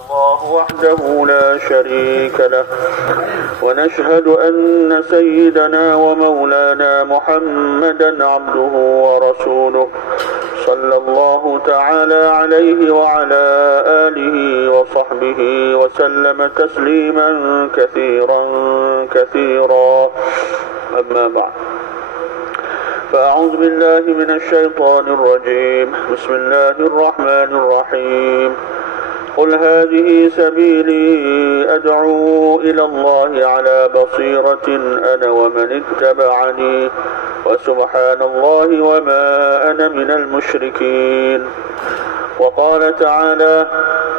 الله وحده لا شريك له ونشهد أن سيدنا ومولانا محمدا عبده ورسوله صلى الله تعالى عليه وعلى آله وصحبه وسلم تسليما كثيرا كثيرا أما بعد فأعوذ بالله من الشيطان الرجيم بسم الله الرحمن الرحيم قل هذه سبيلي أدعو إلى الله على بصيرة أنا ومن اتبعني وسبحان الله وما أنا من المشركين وقال تعالى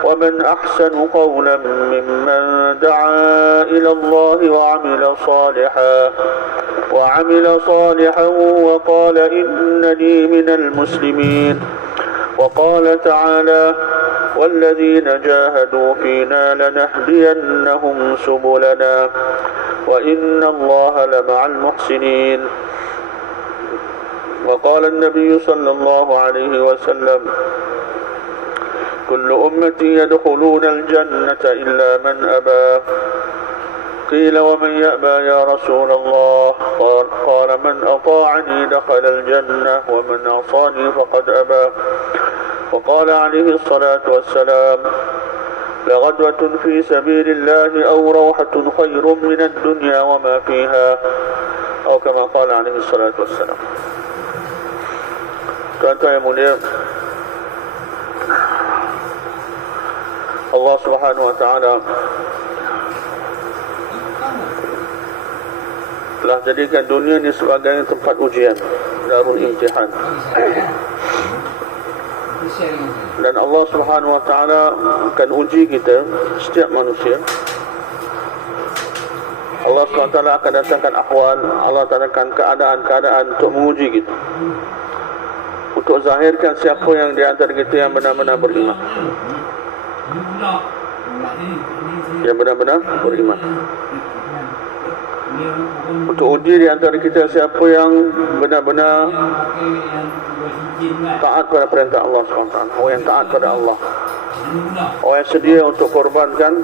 ومن أحسن قولا ممن دعا إلى الله وعمل صالحا وقال إنني من المسلمين وقال تعالى والذين جاهدوا فينا لنهدينهم سبلنا وإن الله لمع المحسنين وقال النبي صلى الله عليه وسلم كل أمتي يدخلون الجنة إلا من أبى قيل ومن يأبى يا رسول الله قال من أطاعني دخل الجنة ومن عصاني فقد أبى وقال عليه الصلاة والسلام لغدوة في سبيل الله أو روحة خير من الدنيا وما فيها أو كما قال عليه الصلاة والسلام. Tuan-tuan yang mulia, Allah Subhanahu wa taala telah jadikan dunia ini sebagai tempat ujian, darul imtihan. Dan Allah Subhanahu wa taala akan uji kita, setiap manusia. Allah Subhanahu wa taala akan datangkan ahwal, Allah datangkan keadaan-keadaan untuk menguji kita, untuk zahirkan siapa yang di antara kita yang benar-benar beriman, yang benar-benar beriman, untuk uji di antara kita siapa yang benar-benar taat pada perintah Allah SWT, orang yang taat pada Allah, orang yang sedia untuk korbankan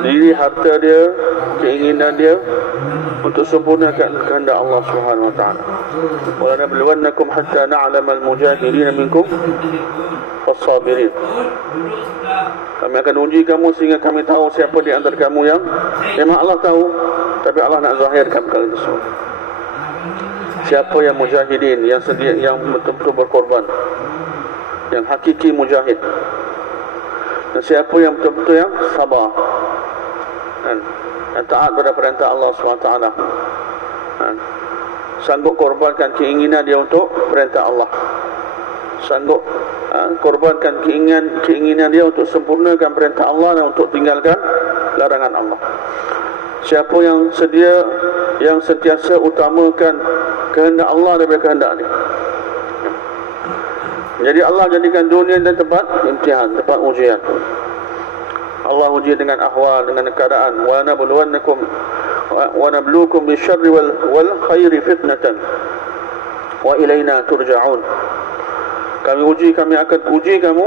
diri, harta dia, keinginan dia untuk sempurnakan kehendak Allah Subhanahu wa taala. Wa lanabluwannakum hatta na'lamal mujahidin minkum was-sabirin. Kami akan uji kamu sehingga kami tahu siapa di antara kamu yang memang Allah tahu, tapi Allah nak zahirkan perkara tersebut. Siapa yang mujahidin, yang sedia, yang betul-betul berkorban, yang hakiki mujahid. Dan siapa yang betul-betul yang sabar, yang taat pada perintah Allah SWT, sanggup korbankan keinginan dia untuk perintah Allah, sanggup korbankan keinginan dia untuk sempurnakan perintah Allah dan untuk tinggalkan larangan Allah. Siapa yang sedia, yang sentiasa utamakan kehendak Allah daripada kehendak dia. Jadi Allah jadikan dunia dan tempat imtihan, tempat ujian. Allah uji dengan ahwal, dengan keadaan. Wa nabluukum bisyarri wal khairi fitnatan wa ilaina turja'un. Kami akan uji kamu.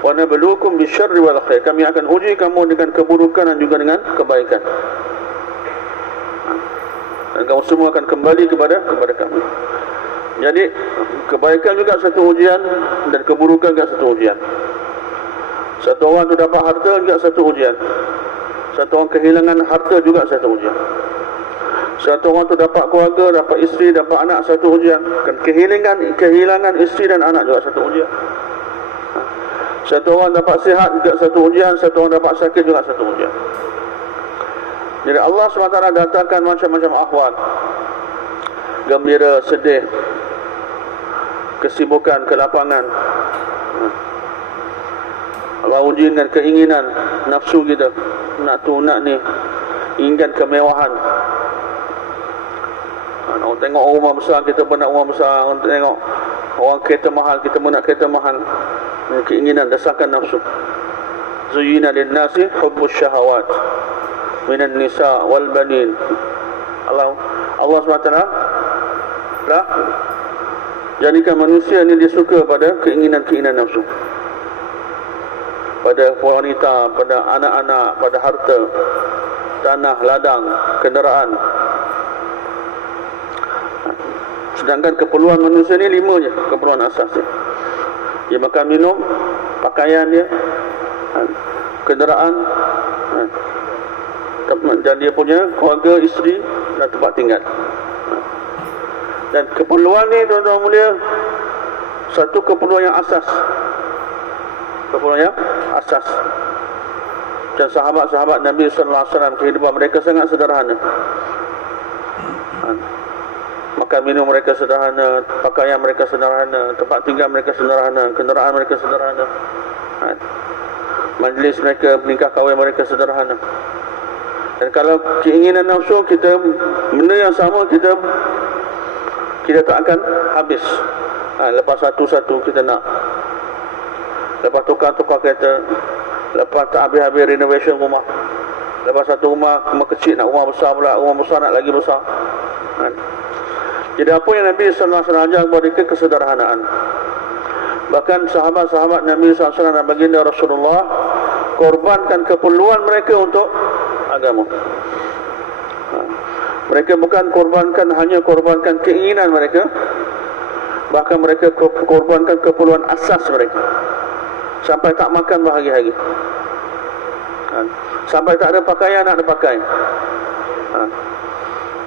Wa nabluukum bisyarri wal khair. Kami akan uji kamu dengan keburukan dan juga dengan kebaikan. Dan kamu semua akan kembali kepada kami. Jadi kebaikan juga satu ujian dan keburukan juga satu ujian. Satu orang tu dapat harta juga satu ujian. Satu orang kehilangan harta juga satu ujian. Satu orang tu dapat keluarga, dapat isteri, dapat anak, satu ujian. Kehilangan isteri dan anak juga satu ujian. Satu orang dapat sihat juga satu ujian, satu orang dapat sakit juga satu ujian. Jadi Allah SWT datangkan macam-macam ahwal, gembira, sedih, kesibukan, kelapangan. Allah uji dengan keinginan nafsu kita, nak tu nak ni, inginkan kemewahan. Orang tengok rumah besar, kita pun nak rumah besar. Orang tengok orang kereta mahal, kita pun nak kereta mahal. Keinginan, dasarkan nafsu. Zuyyina lin-nasi hubbus syahawat minan nisa wal banin. Allah SWT lah jadikan manusia ni dia suka pada keinginan-keinginan nafsu. pada wanita, pada anak-anak, pada harta, tanah, ladang, kenderaan. Sedangkan keperluan manusia ni 5 je, keperluan asas dia. Dia makan minum, pakaian dia, kenderaan, dan dia punya keluarga, isteri dan tempat tinggal. Dan keperluan ni tuan-tuan mulia, satu keperluan yang asas. Keperluan yang asas. Dan sahabat-sahabat Nabi sallallahu alaihi wasallam, kehidupan mereka sangat sederhana. Makan minum mereka sederhana, pakaian mereka sederhana, tempat tinggal mereka sederhana, kenderaan mereka sederhana, majlis mereka, nikah kahwin mereka sederhana. Dan kalau keinginan nafsu kita, benda yang sama kita tak akan habis. Lepas satu-satu kita nak, lepas tukar-tukar kereta, lepas tak habis-habis renovation rumah, lepas satu rumah kecil nak rumah besar pula, rumah besar nak lagi besar. Jadi apa yang Nabi sallallahu alaihi wasallam ajar kepada kita? Kesederhanaan. Bahkan sahabat-sahabat Nabi sallallahu alaihi wasallam dan baginda Rasulullah korbankan keperluan mereka untuk agama. Mereka bukan hanya korbankan keinginan mereka, bahkan mereka korbankan keperluan asas mereka. Sampai tak makan berhari-hari, sampai tak ada pakaian nak pakai,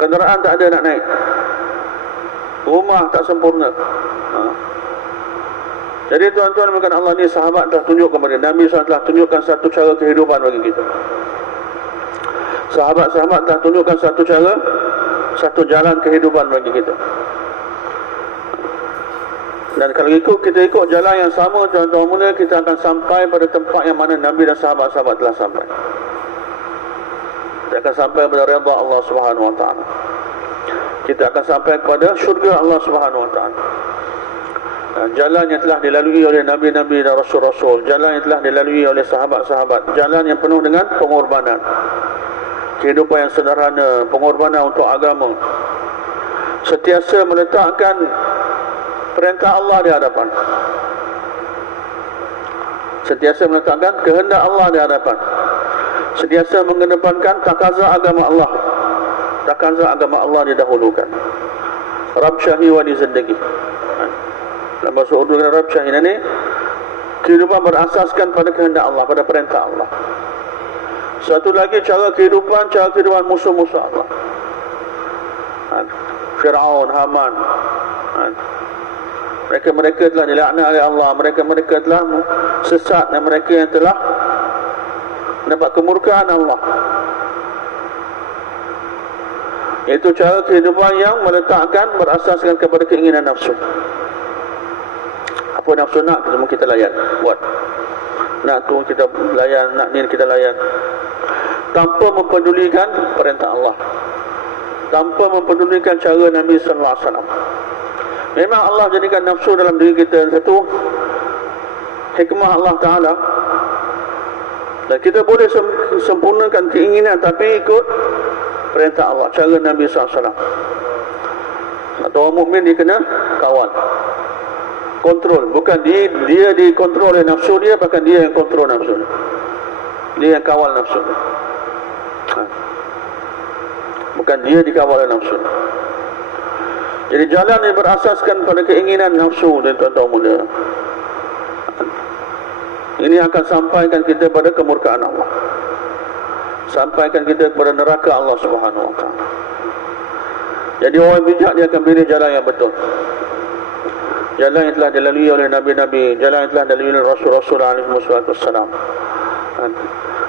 kenderaan tak ada nak naik, rumah tak sempurna. Jadi tuan-tuan bukan Allah ni, sahabat telah tunjuk kepada Nabi SAW, telah tunjukkan satu cara kehidupan bagi kita. Sahabat-sahabat telah tunjukkan satu cara, satu jalan kehidupan bagi kita. Dan kalau kita ikut jalan yang sama, tuan-tuan mulia, kita akan sampai pada tempat yang mana Nabi dan sahabat-sahabat telah sampai. Kita akan sampai pada redha Allah Subhanahu Wa Taala. Kita akan sampai kepada syurga Allah Subhanahu Wa Taala. Jalan yang telah dilalui oleh Nabi-Nabi dan Rasul-Rasul, jalan yang telah dilalui oleh sahabat-sahabat, jalan yang penuh dengan pengorbanan, kehidupan yang sederhana, pengorbanan untuk agama, sentiasa meletakkan perintah Allah di hadapan, sentiasa meletakkan kehendak Allah di hadapan, sentiasa mengedepankan takaza agama Allah, takaza agama Allah didahulukan. Rabb syahi wa di zindagi. Dalam bahasa Urdu kata Rabb syahi ini kehidupan berasaskan pada kehendak Allah, pada perintah Allah. Satu lagi cara kehidupan musuh-musuh Allah. Fir'aun, Haman, mereka telah dilaknat oleh Allah, mereka telah sesat, dan mereka yang telah mendapat kemurkaan Allah. Itu cara kehidupan yang meletakkan, berasaskan kepada keinginan nafsu. Apa nafsu nak, kita layan, buat. Nak tu kita layan, nak ni kita layan, tanpa mempedulikan perintah Allah, tanpa mempedulikan cara Nabi sallallahu alaihi wasallam. Memang Allah jadikan nafsu dalam diri kita satu hikmah Allah Ta'ala, dan kita boleh sempurnakan keinginan tapi ikut perintah Allah, cara Nabi SAW. Atau orang mukmin dia kena kawal, kontrol. Bukan dia dikontrol oleh nafsu dia, bahkan dia yang kontrol nafsu dia, dia yang kawal nafsu dia. Bukan dia dikawal oleh nafsu dia. Jadi jalan yang berasaskan pada keinginan nafsu dan tuan-tuan mulia, ini akan sampaikan kita pada kemurkaan Allah, sampaikan kita kepada neraka Allah Subhanahu Wa Taala. Jadi orang bijak dia akan pilih jalan yang betul, jalan yang telah dilalui oleh Nabi-Nabi, jalan yang telah dilalui oleh Rasul-Rasul alaihi wassalam.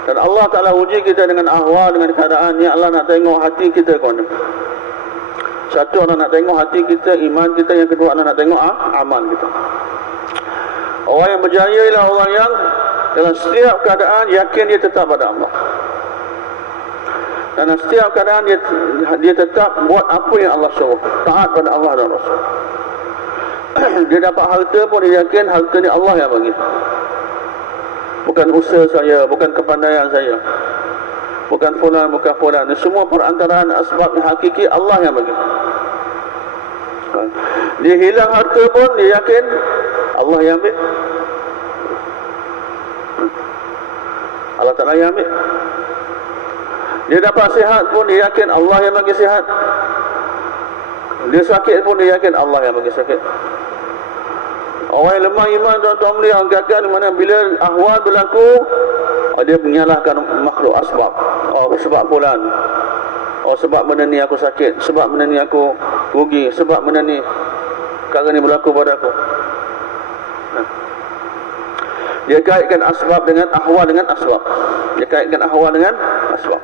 Dan Allah Ta'ala uji kita dengan ahwal, dengan keadaan. Ya Allah nak tengok hati kita ke mana. Satu, Allah nak tengok hati kita, iman kita. Yang kedua, Allah nak tengok amal kita. Orang yang berjaya ialah orang yang dalam setiap keadaan yakin dia tetap pada Allah, dan dalam setiap keadaan dia tetap buat apa yang Allah suruh, taat pada Allah dan Rasul. Dia dapat harta pun dia yakin harta ni Allah yang bagi, bukan usaha saya, bukan kepandaian saya, bukan fulan, bukan fulan. Semua perantaraan asbab yang hakiki Allah yang bagi. Dia hilang harta pun dia yakin Allah yang ambil. Allah Ta'ala yang ambil. Dia dapat sihat pun dia yakin Allah yang bagi sihat. Dia sakit pun dia yakin Allah yang bagi sakit. Orang yang lemah iman, tuan-tuan melihat gagal di mana bila ahwal berlaku, dia menyalahkan makhluk asbab. Sebab fulan. Sebab benda ni aku sakit, sebab benda ni aku rugi, sebab benda ni perkara ni berlaku pada aku. Dia kaitkan asbab dengan ahwal dengan asbab. Dia kaitkan ahwal dengan asbab.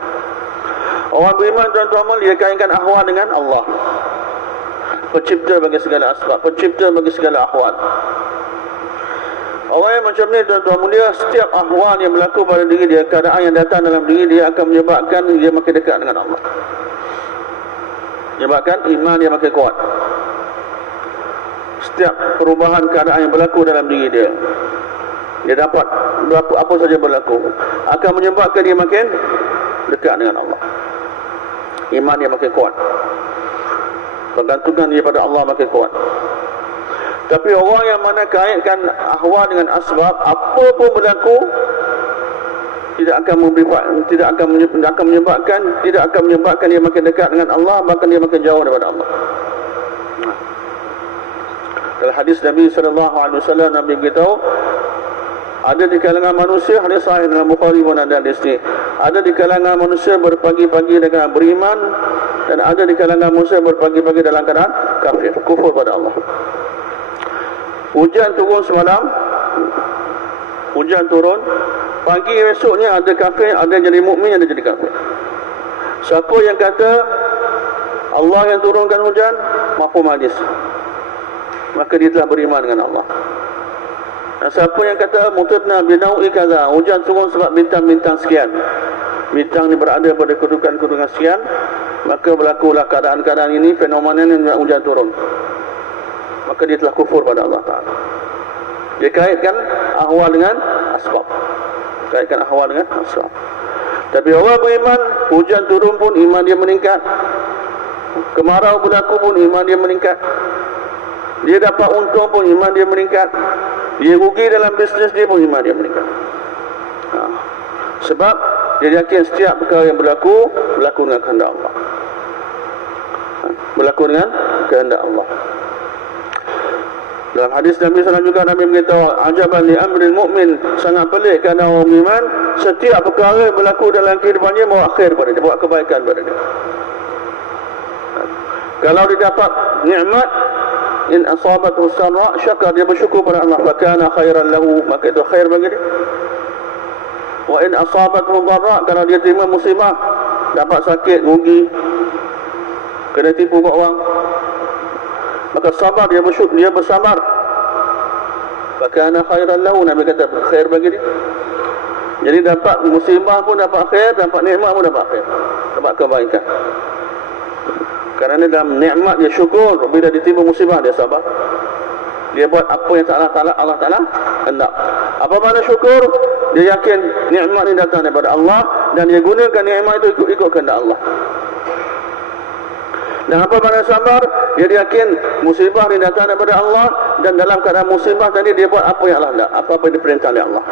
Orang beriman, tuan-tuan, dia kaitkan ahwal dengan Allah, pencipta bagi segala asbab, pencipta bagi segala ahwal. Orang yang macam ni, tuan-tuan mulia, setiap ahwal yang berlaku pada diri dia, keadaan yang datang dalam diri dia akan menyebabkan dia makin dekat dengan Allah, menyebabkan iman dia makin kuat. Setiap perubahan keadaan yang berlaku dalam diri dia, dia dapat apa saja berlaku, akan menyebabkan dia makin dekat dengan Allah. Iman dia makin kuat, pergantungan dia pada Allah makin kuat. Tapi orang yang mana kaitkan ahwal dengan asbab, apa pun berlaku tidak akan menyebabkan dia makin dekat dengan Allah, bahkan dia makin jauh daripada Allah. Dalam hadis Nabi sallallahu alaihi wasallam, Nabi beritahu, ada di kalangan manusia, hadis sahih dalam Bukhari pun ada hadis ni, ada di kalangan manusia berpagi-pagi dengan beriman, dan ada di kalangan manusia berpagi-pagi dalam keadaan kafir, kufur pada Allah. Hujan turun semalam, hujan turun, pagi esoknya ada kafir, ada jadi mukmin, ada jadi kafir. Siapa yang kata Allah yang turunkan hujan, mafhum hadis, maka dia telah beriman dengan Allah. Dan siapa yang kata mutirna binaui kaza, hujan turun sebab bintang-bintang sekian, bintang ni berada pada kedudukan-kedudukan sekian, maka berlakulah keadaan-keadaan ini, fenomena ini, hujan turun, maka dia telah kufur pada Allah Ta'ala. Dia kaitkan ahwal dengan asbab, kaitkan ahwal dengan asbab. Tapi orang beriman, hujan turun pun iman dia meningkat, kemarau berlaku pun iman dia meningkat, dia dapat untung pun iman dia meningkat, dia rugi dalam bisnes dia pun iman dia meningkat. Sebab dia yakin setiap perkara yang berlaku dengan kehendak Allah, berlaku dengan kehendak Allah. Dalam hadis Nabi SAW juga Nabi beritahu, ajaban li amril mu'min, sangat pelik kerana orang beriman, setiap perkara yang berlaku dalam kehidupannya bawa akhir pada dia, bawa kebaikan pada dia. Kalau dia dapat nikmat, in asabatu sarra syakar, dia bersyukur pada Allah, fa kana khairan lahu, maka itu khair bagi dia. Wa in asabatu dharra, kalau dia terima musibah, dapat sakit, rugi, kena tipu kat orang, maka sabar, dia bersyukur, dia bersabar, fa kana khairan lahu, Nabi kata khair bagi dia. Jadi dapat musibah pun dapat khair, dapat nikmat pun dapat khair, dapat kebaikan. Kerana dalam nikmat dia syukur, bila ditimpa musibah dia sabar, dia buat apa yang Allah Ta'ala hendak. Apa makna syukur? Dia yakin nikmat ini datang daripada Allah, dan dia gunakan nikmat itu ikut kehendak Allah. Dan apa makna sabar? Dia yakin musibah ini datang daripada Allah, dan dalam keadaan musibah tadi dia buat apa yang Allah hendak, apa-apa yang diperintah oleh Allah.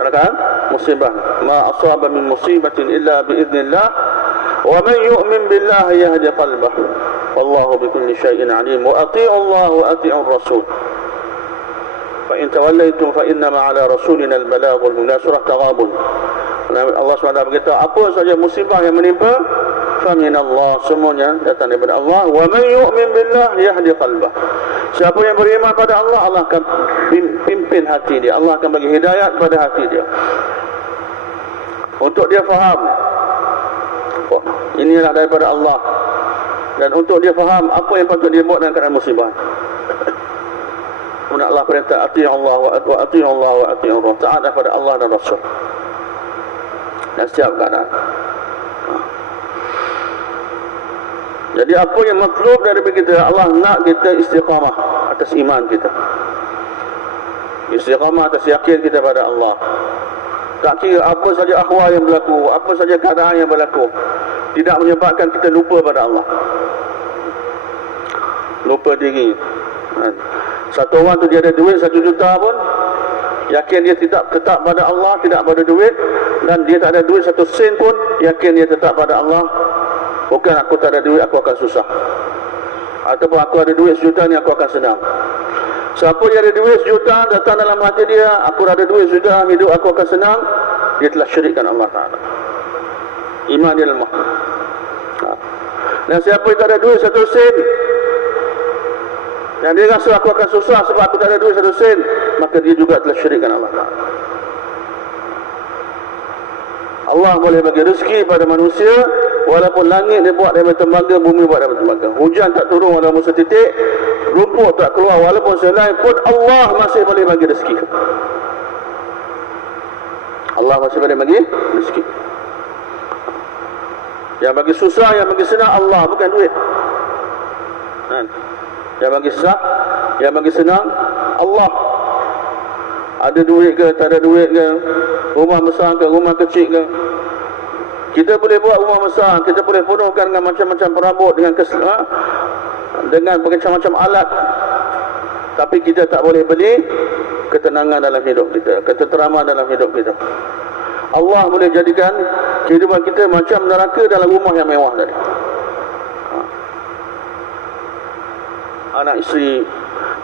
Katakan musibah, ma asaba min musibatin illa biiznillah, wa man yu'min billahi yahdi qalbah, wallahu bikulli syai'in alim, wa ati'u Allah wa ati'u Rasul, fa in tawallaitum fa innama ala rasulina al-balaghul mubin. Surah Taghabun. Allah SWT berkata, apa saja musibah yang menimpa, fa min Allah, semuanya datang daripada Allah. Wa man yu'min billahi yahdi qalbah, siapa yang beriman pada Allah, Allah akan pimpin hati dia, Allah akan bagi hidayat pada hati dia, untuk dia faham inilah daripada Allah, dan untuk dia faham apa yang patut dia buat dalam keadaan musibah. Kemudian Allah perintah, ati'u Allah wa ati'u Allah wa ati'u Rasul, taat kepada Allah dan Rasul dan setiap keadaan. Jadi apa yang matlub dari kita, Allah nak kita istiqamah atas iman kita, istiqamah atas yakin kita pada Allah. Tak kira apa saja ahwal yang berlaku, apa saja keadaan yang berlaku, tidak menyebabkan kita lupa pada Allah, lupa diri. Satu orang tu dia ada duit 1 juta pun, yakin dia tetap pada Allah, tidak pada duit, dan dia tak ada duit satu sen pun, yakin dia tetap pada Allah. Bukan aku tak ada duit aku akan susah, ataupun aku ada duit sejuta ni aku akan senang. Siapa yang ada duit sejuta datang dalam hati dia, aku ada duit sejuta, hidup aku akan senang, dia telah syirikkan Allah Ta'ala. Iman dia lemah. Dan siapa yang tak ada duit satu sen, dan dia rasa aku akan susah sebab aku tak ada duit satu sen, maka dia juga telah syirikkan Allah Ta'ala. Allah boleh bagi rezeki pada manusia, walaupun langit dia buat daripada tembaga, bumi buat daripada tembaga, hujan tak turun walaupun setitik, rumput tak keluar walaupun selai pun, Allah masih boleh bagi rezeki. Allah masih boleh bagi rezeki. Yang bagi susah, yang bagi senang Allah, bukan duit. Yang bagi susah, yang bagi senang Allah. Ada duit ke, tak ada duit ke, rumah besar ke, rumah kecil ke, kita boleh buat rumah besar, kita boleh penuhkan dengan macam-macam perabot, dengan macam-macam alat, tapi kita tak boleh beli ketenangan dalam hidup kita, ketenteraman dalam hidup kita. Allah boleh jadikan kehidupan kita macam neraka dalam rumah yang mewah tadi. Anak isteri,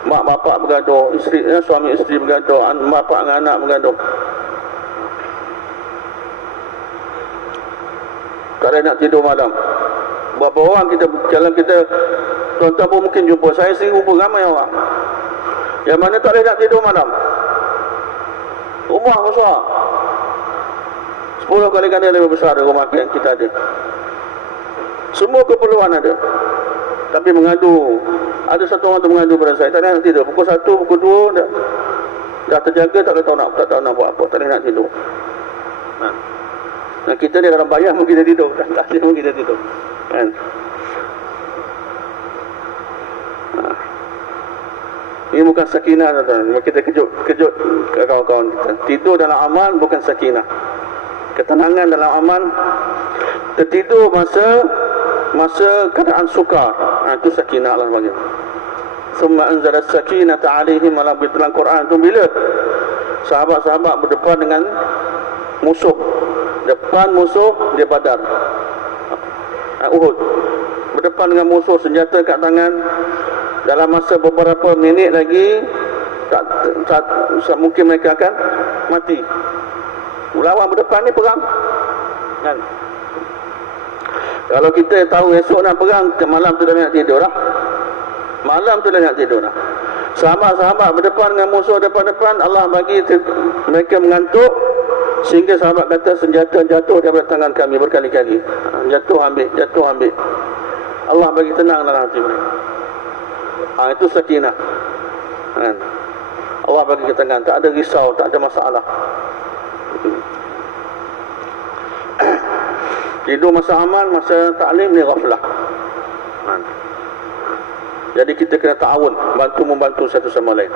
mak bapak bergaduh, suami isteri bergaduh, bapak dengan anak bergaduh, tak ada nak tidur malam. Berapa orang kita jalan, kita tuan-tuan pun mungkin jumpa, saya sendiri jumpa ramai orang yang mana tak ada nak tidur malam. Rumah besar 10 kali ganda lebih besar dari rumah yang kita ada, semua keperluan ada, tapi mengadu. Ada satu orang tu mengadu pada saya, tak ada nak tidur, pukul 1, pukul 2 dah terjaga, tak tahu nak buat apa, tak ada nak tidur. Nah, kita ni dalam bayang pun kita tidur, tak ada pun kita tidur, kan? Ini bukan sakinah, tuan-tuan. Kita kejut kawan-kawan kita. Tidur dalam aman bukan sakinah. Ketenangan dalam aman. Tertidur masa keadaan sukar, itu sakinah Allah bagi. Summa anzala as-sakinata 'alaihim, dalam Quran tu bila sahabat-sahabat berdepan dengan musuh, depan musuh dia Badar, Uhud, berdepan dengan musuh, senjata kat tangan, dalam masa beberapa minit lagi tak mungkin mereka akan mati. Lawan berdepan ni perang, kan? Kalau kita tahu esok nak perang, malam tu dah nak tidur lah. Malam tu dah nak tidur lah. Sahabat-sahabat berdepan dengan musuh depan-depan, Allah bagi mereka mengantuk, sehingga sahabat kata senjata jatuh daripada tangan kami berkali-kali. Jatuh ambil. Allah bagi tenang dalam hati mereka. Itu sakinah, kan? Allah bagi ketenangan, tak ada risau, tak ada masalah. Tidur masa aman, masa taklim ni ghaflah. Jadi kita kena ta'awun, bantu-membantu satu sama lain.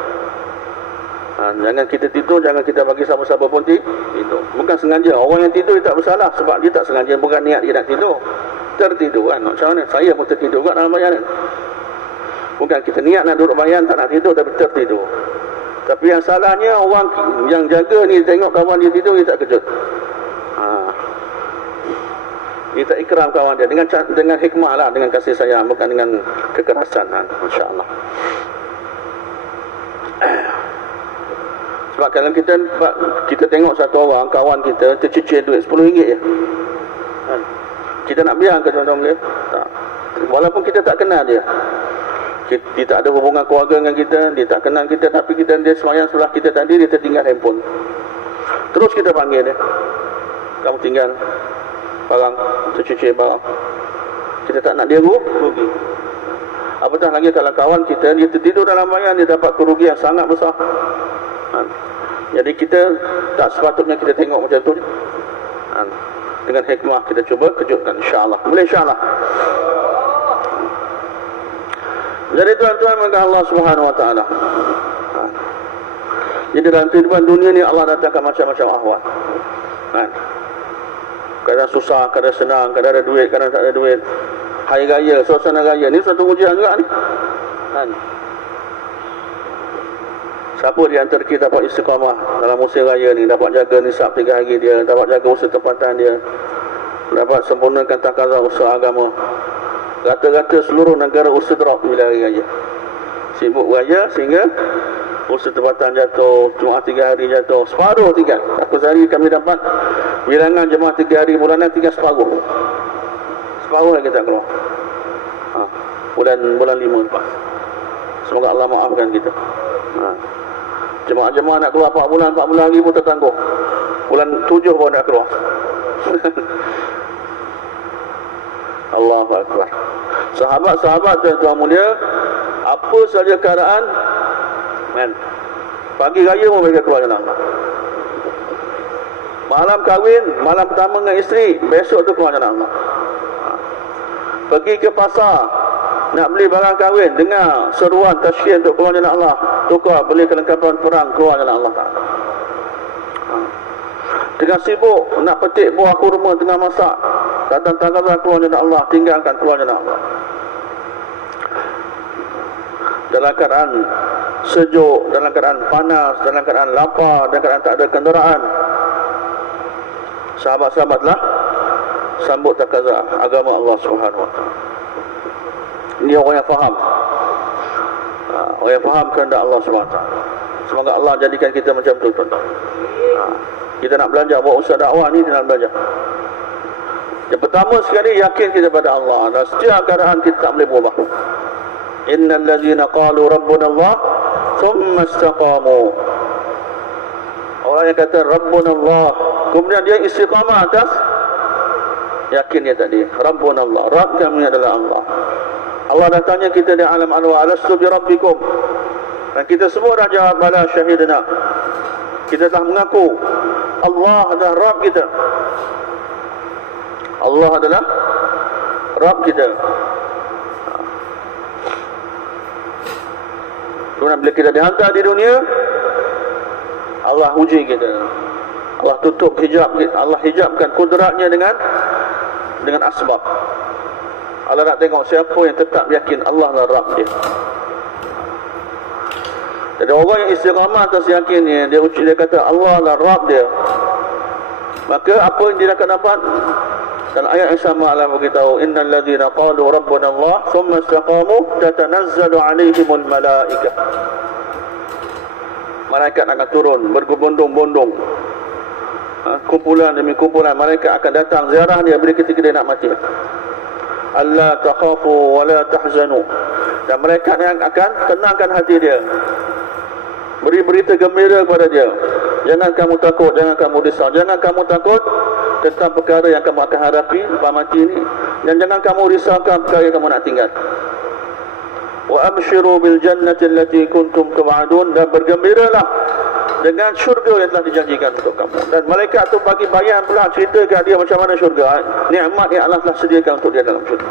Jangan kita tidur, jangan kita bagi siapa-siapa pun tidur. Bukan sengaja. Orang yang tidur dia tak bersalah, sebab dia tak sengaja, bukan niat dia nak tidur. Tertidur, kan? Macam mana? Saya pun tertidur kat dalam bayaran. Bukan kita niat nak duduk bayan, tak nak tidur, tapi tertidur. Tapi yang salahnya, orang yang jaga ni tengok kawan dia tidur, dia tak kejut. Dia tak ikram kawan dia dengan hikmah lah, dengan kasih sayang, bukan dengan kekerasan. Masya Allah. Sebab kalau kita tengok satu orang, kawan kita tercicir duit RM10 je, kita nak biar ke tuan-tuan boleh? Tak. Walaupun kita tak kenal dia, dia tak ada hubungan keluarga dengan kita, dia tak kenal kita, tapi dia semayang sebelah kita tadi, dia tertinggal handphone. Terus kita panggil dia, kamu tinggal barang, tercuci barang. Kita tak nak dia rugi. Apatah lagi kalau kawan kita, dia tertidur dalam bayan, dia dapat kerugian sangat besar. Jadi kita tak sepatutnya kita tengok macam tu. Dengan hikmah kita cuba kejutkan, insyaAllah. Boleh insyaAllah. Jadi tuan-tuan, maka Allah Subhanahu Wa Taala. Jadi dalam kehidupan dunia ni Allah datangkan macam-macam ahwal. Kadang susah, kadang senang, kadang ada duit, kadang tak ada duit. Hari raya, suasana raya ni satu ujian juga ni, kan? Siapa di antara kita dapat istiqamah dalam musim raya ni, dapat jaga nisab 3 hari dia, dapat jaga usaha tempatan dia, dapat sempurnakan takaza usaha agama. Rata-rata seluruh negara usaha drop bila hari raya. Sibuk raya sehingga usaha tempatan jatuh, Jumaat 3 hari jatuh, separuh tinggal. Aku sehari kami dapat bilangan jemaah 3 hari bulanan tinggal separuh. Separuh lagi tak keluar. Bulan 5 lepas. Semoga Allah maafkan kita. Jemaah-jemaah nak keluar 4 bulan lagi pun tertangguh. Bulan 7 baru nak keluar. Allahu Akbar. Sahabat-sahabat tuan-tuan mulia, apa saja keadaan, pagi raya pun mereka keluar jalan Allah. Malam kahwin, malam pertama dengan isteri, besok tu keluar jalan Allah. Pergi ke pasar nak beli barang kahwin, dengar seruan tasyir untuk keluar jalan Allah, tukar beli kelengkapan perang, keluar jalan Allah Ta'ala. Tengah sibuk nak petik buah kurma tengah masak, datang tagazah keluar jalan Allah, tinggalkan keluar jalan Allah. Dalam keadaan sejuk, dalam keadaan panas, dalam keadaan lapar, dalam keadaan tak ada kenderaan, sahabat-sahabatlah sambut takazah agama Allah Subhanahu Wa Taala. Ini orang yang faham. Orang yang faham kehendak Allah SWT. Semoga Allah jadikan kita macam tu, tuan-tuan. Kita nak belajar buat usaha dakwah ni, kita nak belajar. Yang pertama sekali, yakin kita pada Allah. Dan setiap keadaan kita tak boleh berubah. Innal ladzina qalu rabbuna Allah thumma istaqamu. Orang yang kata rabbuna Allah, kemudian dia istiqamah atas yakin dia tadi, rabbuna Allah, Rabb kami adalah Allah. Allah dah tanya kita di alam anwa, alastu bi rabbikum, dan kita semua dah jawab bala syahidna. Kita telah mengaku Allah adalah Rabb kita. Allah adalah Rabb kita. Kemudian bila kita dihantar di dunia, Allah uji kita. Allah tutup hijab, Allah hijabkan kudratnya dengan asbab. Allah nak tengok siapa yang tetap yakin Allah adalah Rabb dia. Jadi orang yang istiqamah atas yakinnya, dia kata Allah adalah Rabb dia, maka apa yang dia akan dapat? Dan ayat yang sama Allah beritahu, innal ladzina qalu rabbuna Allah thumma istaqamu tatanazzalu alaihimul malaikah. Malaikat akan turun bergebondong-bondong, kumpulan demi kumpulan malaikat akan datang ziarah dia bila ketika dia nak mati. Allah takhafu wa la tahzanu. Dan mereka yang akan tenangkan hati dia, beri berita gembira kepada dia. Jangan kamu takut, jangan kamu risau, jangan kamu takut tentang perkara yang kamu akan hadapi lepas mati ini, dan jangan kamu risaukan perkara yang kamu nak tinggal. Wa abshiru bil jannati allati kuntum tu'adun. Dan bergembiralah dengan syurga yang telah dijanjikan untuk kamu. Dan malaikat tu bagi bayan pula, cerita kat dia macam mana syurga, nikmat yang Allah telah sediakan untuk dia dalam syurga.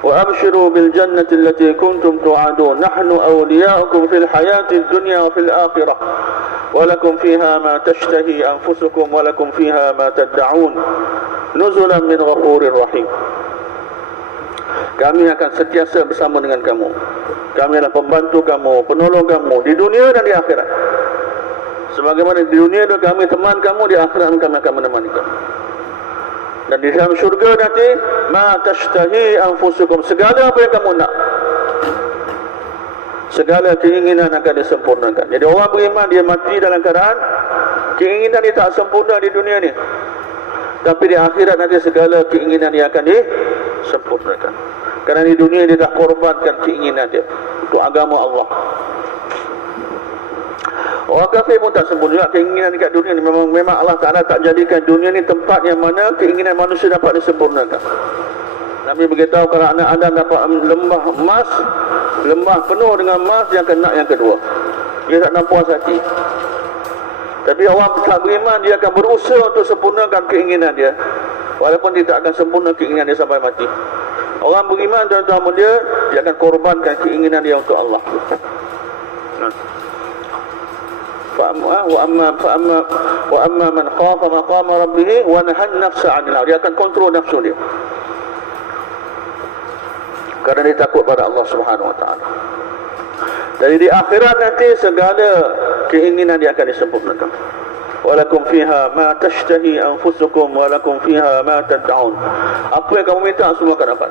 Wa abshiru bil jannati allati kuntum tu'adun nahnu awliya'ukum fil hayati dunya wa fil akhirah wa lakum fiha ma tashtahi anfusukum wa lakum fiha ma tad'un nuzulan min ghafurir rahim. Kami akan sentiasa bersama dengan kamu. Kami adalah pembantu kamu, penolong kamu di dunia dan di akhirat. Sebagaimana di dunia kami teman kamu, di akhirat kami akan menemani kamu. Dan di dalam syurga nanti, ma tashtahi anfusukum, segala apa yang kamu nak, segala keinginan akan disempurnakan. Jadi orang beriman, dia mati dalam keadaan keinginan dia tak sempurna di dunia ni, tapi di akhirat nanti segala keinginan dia akan disempurnakan. Kerana di dunia dia dah korbankan keinginan dia untuk agama Allah. Orang kafir pun tak sempurna keinginan dekat dunia ni. Memang Allah Ta'ala tak jadikan dunia ni tempat yang mana keinginan manusia dapat disempurnakan. Nabi beritahu kalau anak Adam dapat lembah emas, lembah penuh dengan emas, yang kena yang kedua, dia tak nak puas hati. Tapi orang tak beriman, dia akan berusaha untuk sempurnakan keinginan dia, walaupun dia tak akan sempurna keinginan dia sampai mati. Orang beriman, tuan-tuan mulia, dia akan korbankan keinginan dia untuk Allah. Wa amma man khafa maqama rabbih wa nahan nafsa 'anil hawa. Dia akan kontrol nafsu dia, kerana dia takut pada Allah Subhanahu wa taala. Jadi di akhirat nanti segala keinginan dia akan disempurnakan. Walakum fiha ma tashtahi anfusukum walakum fiha ma tad'un. Apa yang kamu minta semua akan dapat.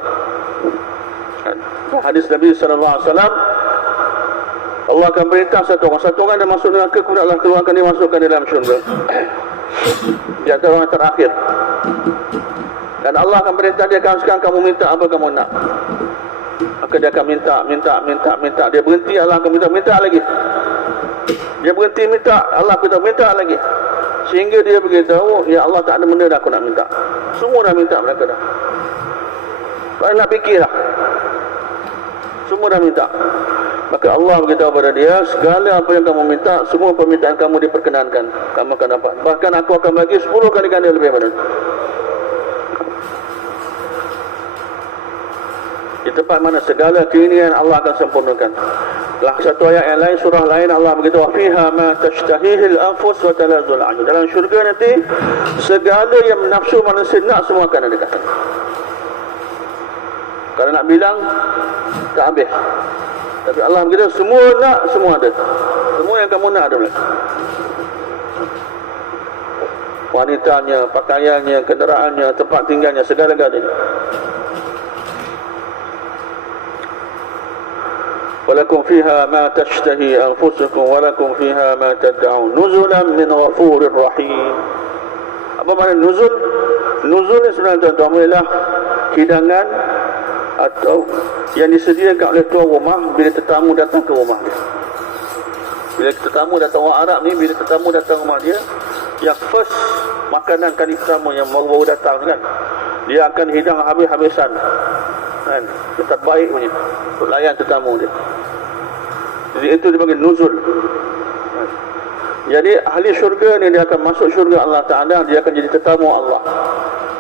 Hadis Nabi sallallahu alaihi wasallam, Allah akan perintah satu orang dia masuk neraka, kemudian Allah keluarkan dia masukkan dalam syurga. Di antara orang terakhir. Dan Allah akan perintah dia, sekarang kamu minta apa kamu nak. Maka dia akan minta. Dia berhenti, Allah akan minta lagi. Dia berhenti minta, Allah minta lagi. Sehingga dia beritahu, ya Allah tak ada benda dah aku nak minta. Semua dah minta mereka dah. Tak nak fikir dah. Semua dah minta. Maka Allah beritahu kepada dia, segala apa yang kamu minta, semua permintaan kamu diperkenankan, kamu akan dapat. Bahkan aku akan bagi 10 kali ganda lebih pada itu. Di tempat mana segala keinginan Allah akan sempurnakan. Lah satu ayat yang lain, surah lain, Allah beritahu, fiha ma tashtahihil anfus wa talazul a'yun. Dalam syurga nanti segala yang nafsu manusia nak semua akan ada kat sana. Kalau nak bilang tak habis. Tapi Allah beritahu semua nak, semua ada. Semua yang kamu nak ada. Wanitanya, pakaiannya, kenderaannya, tempat tinggalnya, segala-galanya. Walakum fiha ma tashtahi anfusukum walakum fiha ma tad'un nuzulan min ghafurir rahim. Apa makna nuzul? Nuzul ni sebenarnya tuan-tuan ialah hidangan atau yang disediakan oleh tuan rumah bila tetamu datang ke rumah dia. Bila tetamu datang, orang Arab ni bila tetamu datang rumah dia, yang first makanan kali pertama yang baru-baru datang kan, dia akan hidang habis-habisan kan, yang terbaik punya untuk layan tetamu dia. Jadi itu dipanggil nuzul. Jadi ahli syurga ni dia akan masuk syurga Allah Ta'ala, dia akan jadi tetamu Allah,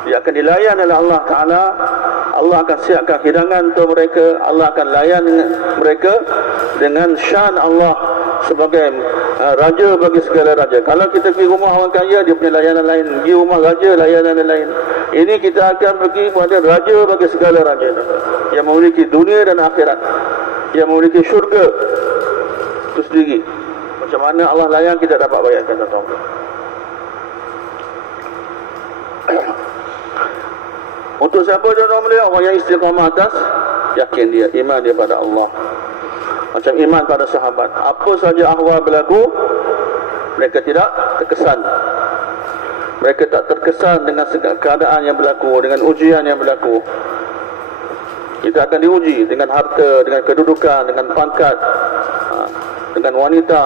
dia akan dilayan oleh Allah Ta'ala. Allah akan siapkan hidangan untuk mereka, Allah akan layan mereka dengan syan Allah sebagai raja bagi segala raja. Kalau kita pergi rumah orang kaya, dia punya layanan lain. Pergi rumah raja, layanan lain. Ini kita akan pergi kepada raja bagi segala raja yang memiliki dunia dan akhirat, yang memiliki syurga itu sendiri. Macam mana Allah layan, kita dapat bayangkan, tuan-tuan. Untuk siapa tuan-tuan beliau? Orang yang istiqamah atas yakin dia, iman dia pada Allah. Macam iman pada sahabat. Apa saja ahwal berlaku, mereka tidak terkesan. Mereka tak terkesan dengan segala keadaan yang berlaku, dengan ujian yang berlaku. Kita akan diuji dengan harta, dengan kedudukan, dengan pangkat, dengan wanita,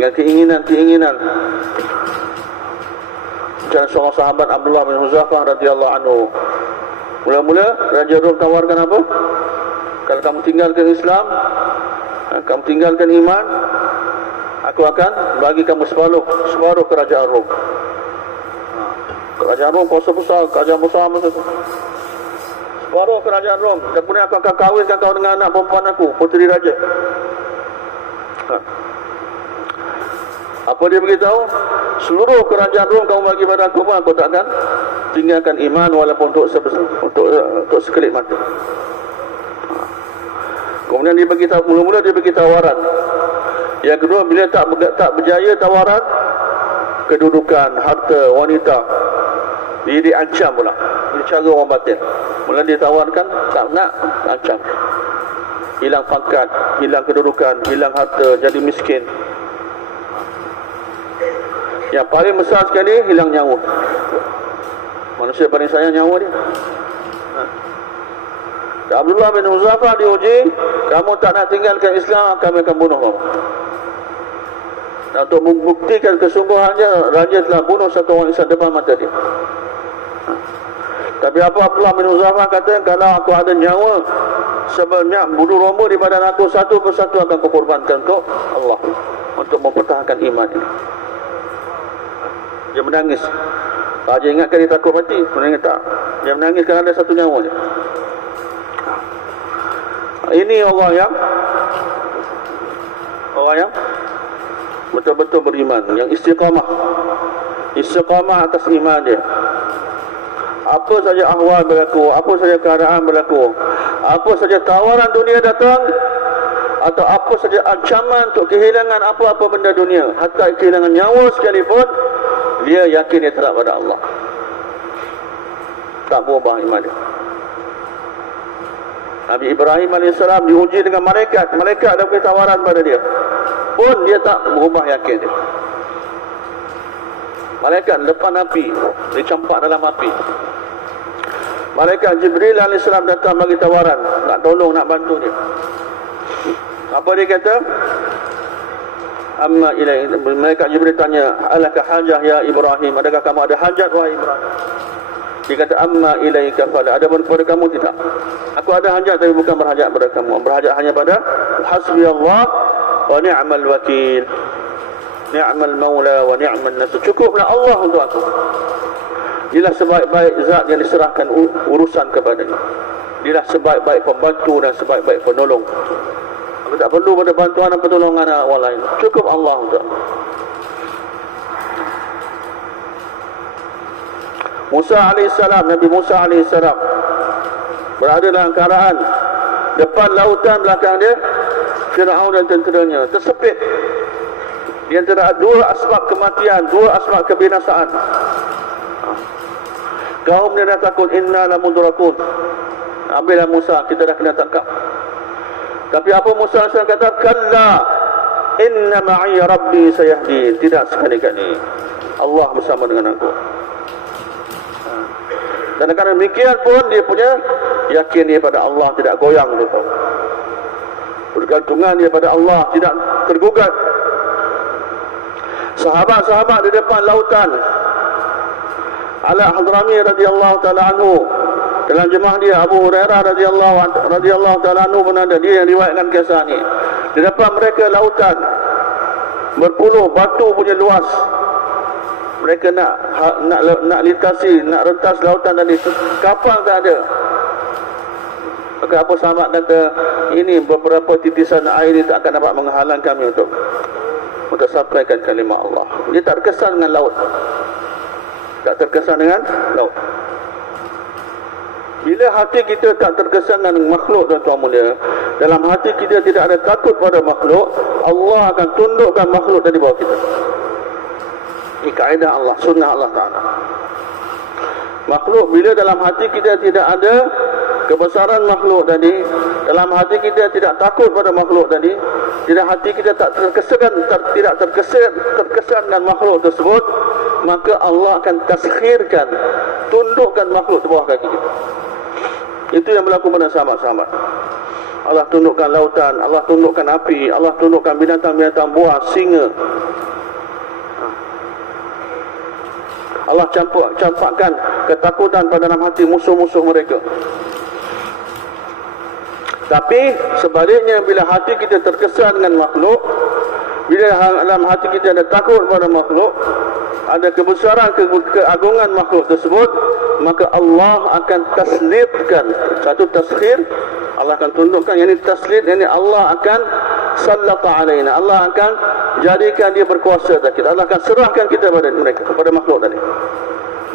dengan keinginan-keinginan. Macam seorang sahabat Abdullah bin Huzaifah radhiyallahu anhu. Mula-mula Raja Rom tawarkan apa? Kalau kamu tinggalkan Islam, kamu tinggalkan iman, aku akan bagi kamu separuh kerajaan Rom. Kerajaan Rom kuasa besar, kerajaan besar masa itu. Separuh kerajaan Rom. Dan kemudian aku akan kahwinkan kau dengan anak perempuan aku, puteri raja. Apa dia beritahu? Seluruh kerajaan Rom kamu bagi pada aku pun aku tak akan tinggalkan iman walaupun untuk sekelip mata. Kemudian dia bagi tahu, mula-mula dia bagi tawaran. Yang kedua, bila tak berjaya tawaran, kedudukan, harta, wanita, dia diancam pula. Ini cara orang batin. Mula dia tawarkan, tak nak, ancam. Hilang pangkat, hilang kedudukan, hilang harta, jadi miskin. Yang paling besar sekali, hilang nyawa. Manusia paling sayang nyawa dia. Abdullah bin Huzaifah diuji, kamu tak nak tinggalkan Islam, kami akan bunuh kamu. Dan untuk membuktikan kesungguhannya, raja telah bunuh satu orang Islam depan mata dia. Tapi apa Abdullah bin Huzaifah kata, kalau aku ada nyawa sebanyak bulu roma di badan aku, satu persatu akan kukorbankan untuk Allah, untuk mempertahankan iman ini. Dia menangis. Raja ingatkan dia takut mati, sebenarnya tak. Dia menangis kerana ada satu nyawa je. Ini orang yang betul-betul beriman, yang istiqamah atas iman dia. Apa saja ahwal berlaku, apa saja keadaan berlaku, apa saja tawaran dunia datang, atau apa saja ancaman untuk kehilangan apa-apa benda dunia, hatta kehilangan nyawa sekalipun, dia yakin dia terhadap pada Allah. Tak berubah iman dia. Nabi Ibrahim AS diuji dengan malaikat. Malaikat ada beri tawaran pada dia, pun dia tak berubah yakin dia. Malaikat depan api, dicampak dalam api. Malaikat Jibril AS datang bagi tawaran, nak tolong, nak bantu dia. Apa dia kata? Amma ilai, malaikat Jibril tanya, alaka hajah ya Ibrahim, adakah kamu ada hajat wahai Ibrahim? Dia kata, amma ilaika fala, ada pun kepada kamu tidak. Aku ada hajat tapi bukan berhajat pada kamu, berhajat hanya pada hasbi Allah wa ni'mal wakil, ni'mal maula wa ni'mal nasir. Cukuplah Allah untuk aku. Dialah sebaik-baik zat yang diserahkan urusan kepadanya. Dialah sebaik-baik pembantu dan sebaik-baik penolong. Aku tak perlu pada bantuan dan pertolongan orang lain. Cukup Allah untuk aku. Musa AS, Nabi Musa AS berada dalam keadaan depan lautan, belakang dia Fir'aun dan tenteranya, tersepit di antara dua asbab kematian, dua asbab kebinasaan. Kaum dia dah takut, inna lamudrakun, ambillah Musa, kita dah kena tangkap. Tapi apa Musa AS kata? Kalla inna ma'i rabbi sayahdi, tidak sekali-kali, Allah bersama dengan aku. Dan kerana demikian pun dia punya yakin dia pada Allah tidak goyang tu. Bergantungan dia pada Allah tidak tergugat. Sahabat-sahabat di depan lautan, Ala Hadrami radhiyallahu taala anhu, dalam jemaah dia Abu Hurairah radhiyallahu taala anhu bernada, dia yang riwayatkan kisah ni. Di depan mereka lautan berpuluh batu punya luas. Mereka nak lintasi, nak rentas lautan tadi, kapal tak ada. Maka apa sahabat kata, ini beberapa titisan air ini tak akan dapat menghalang kami untuk sampaikan kalimah Allah. Dia tak terkesan dengan laut, tak terkesan dengan laut. Bila hati kita tak terkesan dengan makhluk, tuan-tuan mulia, dalam hati kita tidak ada takut pada makhluk, Allah akan tundukkan makhluk dari bawah kita. Ini kaedah Allah, sunnah Allah Ta'ala. Makhluk, bila dalam hati kita tidak ada kebesaran makhluk tadi, dalam hati kita tidak takut pada makhluk tadi, tidak hati kita tak tidak terkesan dengan makhluk tersebut, maka Allah akan taskhirkan, tundukkan makhluk di bawah kaki kita. Itu yang berlaku pada sahabat-sahabat. Allah tundukkan lautan, Allah tundukkan api, Allah tundukkan binatang-binatang buas, singa. Allah campakkan ketakutan pada dalam hati musuh-musuh mereka. Tapi sebaliknya, bila hati kita terkesan dengan makhluk, bila dalam hati kita ada takut pada makhluk, ada kebesaran, keagungan makhluk tersebut, maka Allah akan taslitkan satu taskhir. Allah akan tundukkan, yang ini taslit, yang ini Allah akan sallata alaina, Allah akan jadikan dia berkuasa atas kita. Allah akan serahkan kita pada mereka, kepada makhluk tadi,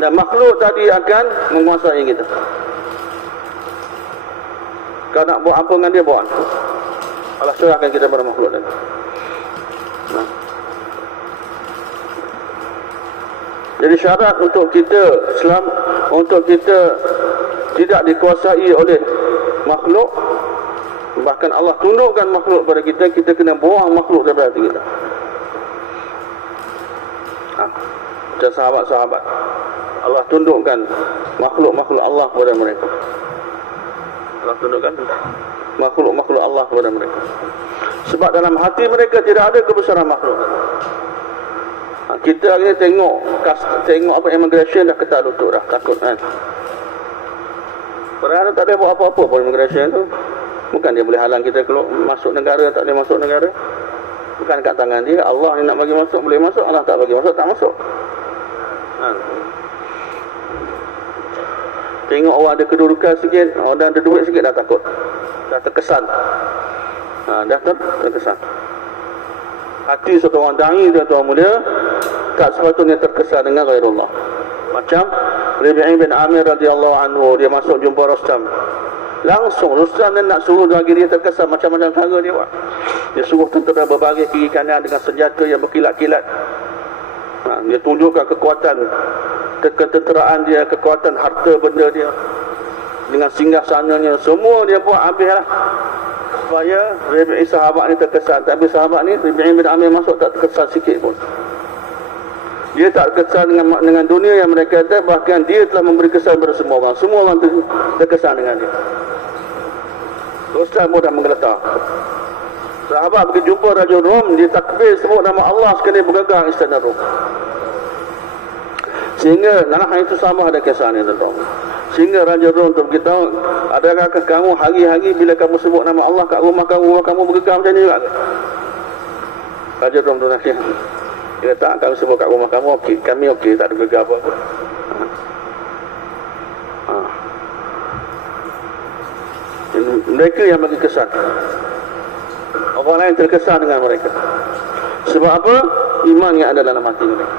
dan makhluk tadi akan menguasai kita. Kau nak buat apa dengan dia, buat. Allah serahkan kita pada makhluk tadi. Jadi syarat untuk kita untuk kita tidak dikuasai oleh makhluk, bahkan Allah tundukkan makhluk pada kita, kita kena buang makhluk daripada hati kita. Macam sahabat-sahabat, Allah tundukkan makhluk-makhluk Allah kepada mereka. Allah tundukkan makhluk-makhluk Allah kepada mereka, sebab dalam hati mereka tidak ada kebesaran makhluk. Kita hari ni tengok apa, immigration dah ketat lutut dah, takut kan. Padahal tak boleh buat apa-apa pun immigration tu. Bukan dia boleh halang kita keluar masuk negara, tak boleh masuk negara. Bukan kat tangan dia. Allah ni nak bagi masuk, boleh masuk. Allah tak bagi masuk, tak masuk. Tengok orang ada kedudukan sikit, orang ada duit sikit, dah takut, dah terkesan. Dah terkesan. Hati satu orang da'i, tuan-tuan mulia, tak sepatutnya terkesan dengan ghairullah. Macam Rabi'i bin Amir radhiyallahu anhu, dia masuk jumpa Rostam. Langsung Rustam dia nak suruh bagi dia terkesan macam-macam cara dia buat. Dia suruh tentera berbagai kiri kanan dengan senjata yang berkilat-kilat. Dia tunjukkan kekuatan ketenteraan dia, kekuatan harta benda dia dengan singgah sananya, semua dia buat habislah supaya Rabi'i sahabat ni terkesan. Tapi sahabat ni, Rabi'i bin Amir masuk tak terkesan sikit pun. Dia tak terkesan dengan dunia yang mereka ada, bahkan dia telah memberi kesan kepada semua orang. Semua orang terkesan dengan dia. Rustam pun dah menggeletar. Sahabat pergi jumpa Raja Rom, dia takbir sebut nama Allah sekali bergegar istana Rom. Sehingga hal itu sama ada kisah ni tuan. Sehingga Raja Rom tu beritahu, adakah kamu hari-hari bila kamu sebut nama Allah kat rumah kamu bergegar macam ni juga ke? Raja Rom tu nasihat. Dia kata, kamu sebut kat rumah kamu okey, kami okey, tak ada gegar apa-apa. Mereka yang bagi kesan, orang lain terkesan dengan mereka. Sebab apa? Iman yang ada dalam hati mereka,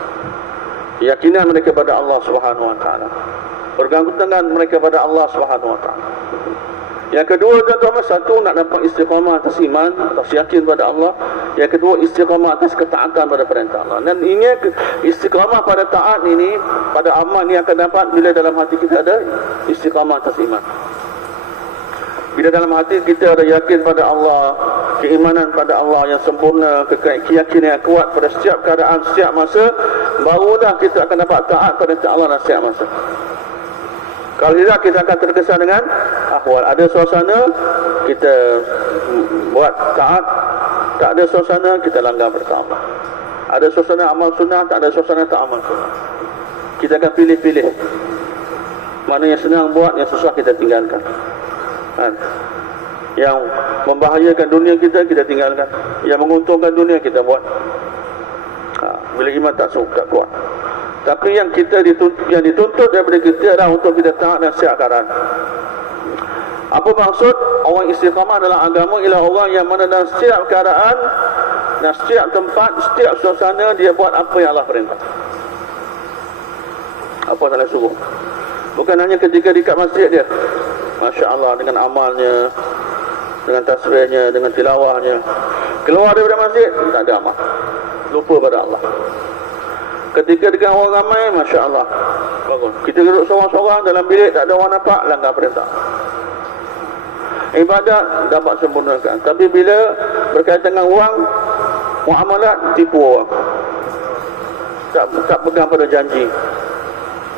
keyakinan mereka pada Allah Subhanahu Wa Taala, pergantungan mereka pada Allah Subhanahu Wa Taala. Yang kedua tuan-tuan, satu nak dapat istiqamah atas iman, atas yakin pada Allah. Yang kedua, istiqamah atas ketaatan pada perintah Allah. Dan ini istiqamah pada taat ini, pada amal ni akan dapat bila dalam hati kita ada istiqamah atas iman. Bila dalam hati kita ada yakin pada Allah, keimanan pada Allah yang sempurna, keyakinan yang kuat pada setiap keadaan, setiap masa, barulah kita akan dapat taat pada Allah dalam setiap masa. Kalau tidak, kita akan terkesan dengan ahwal. Ada suasana, kita buat taat. Tak ada suasana, kita langgar perintah Allah. Ada suasana amal sunnah, tak ada suasana tak amal sunnah. Kita akan pilih-pilih. Mana yang senang buat, yang susah kita tinggalkan. Yang membahayakan dunia kita, kita tinggalkan. Yang menguntungkan dunia, kita buat. Bila iman tak kuat. Tapi yang dituntut daripada kita adalah untuk kita taat dan siap keadaan. Apa maksud? Orang istiqamah dalam agama ialah orang yang mana dalam setiap keadaan dan setiap tempat, setiap suasana, dia buat apa yang Allah perintah, apa yang Allah suruh. Bukan hanya ketika dekat masjid dia, Masya Allah, dengan amalnya, dengan tasbihnya, dengan tilawahnya. Keluar daripada masjid, tak ada amal, lupa pada Allah. Ketika dengan orang ramai, Masya Allah, bagus. Kita duduk seorang-seorang dalam bilik, tak ada orang nampak, langgar perintah. Ibadat dapat sempurnakan. Tapi bila berkaitan dengan wang, muamalat, tipu orang, tak pegang pada janji,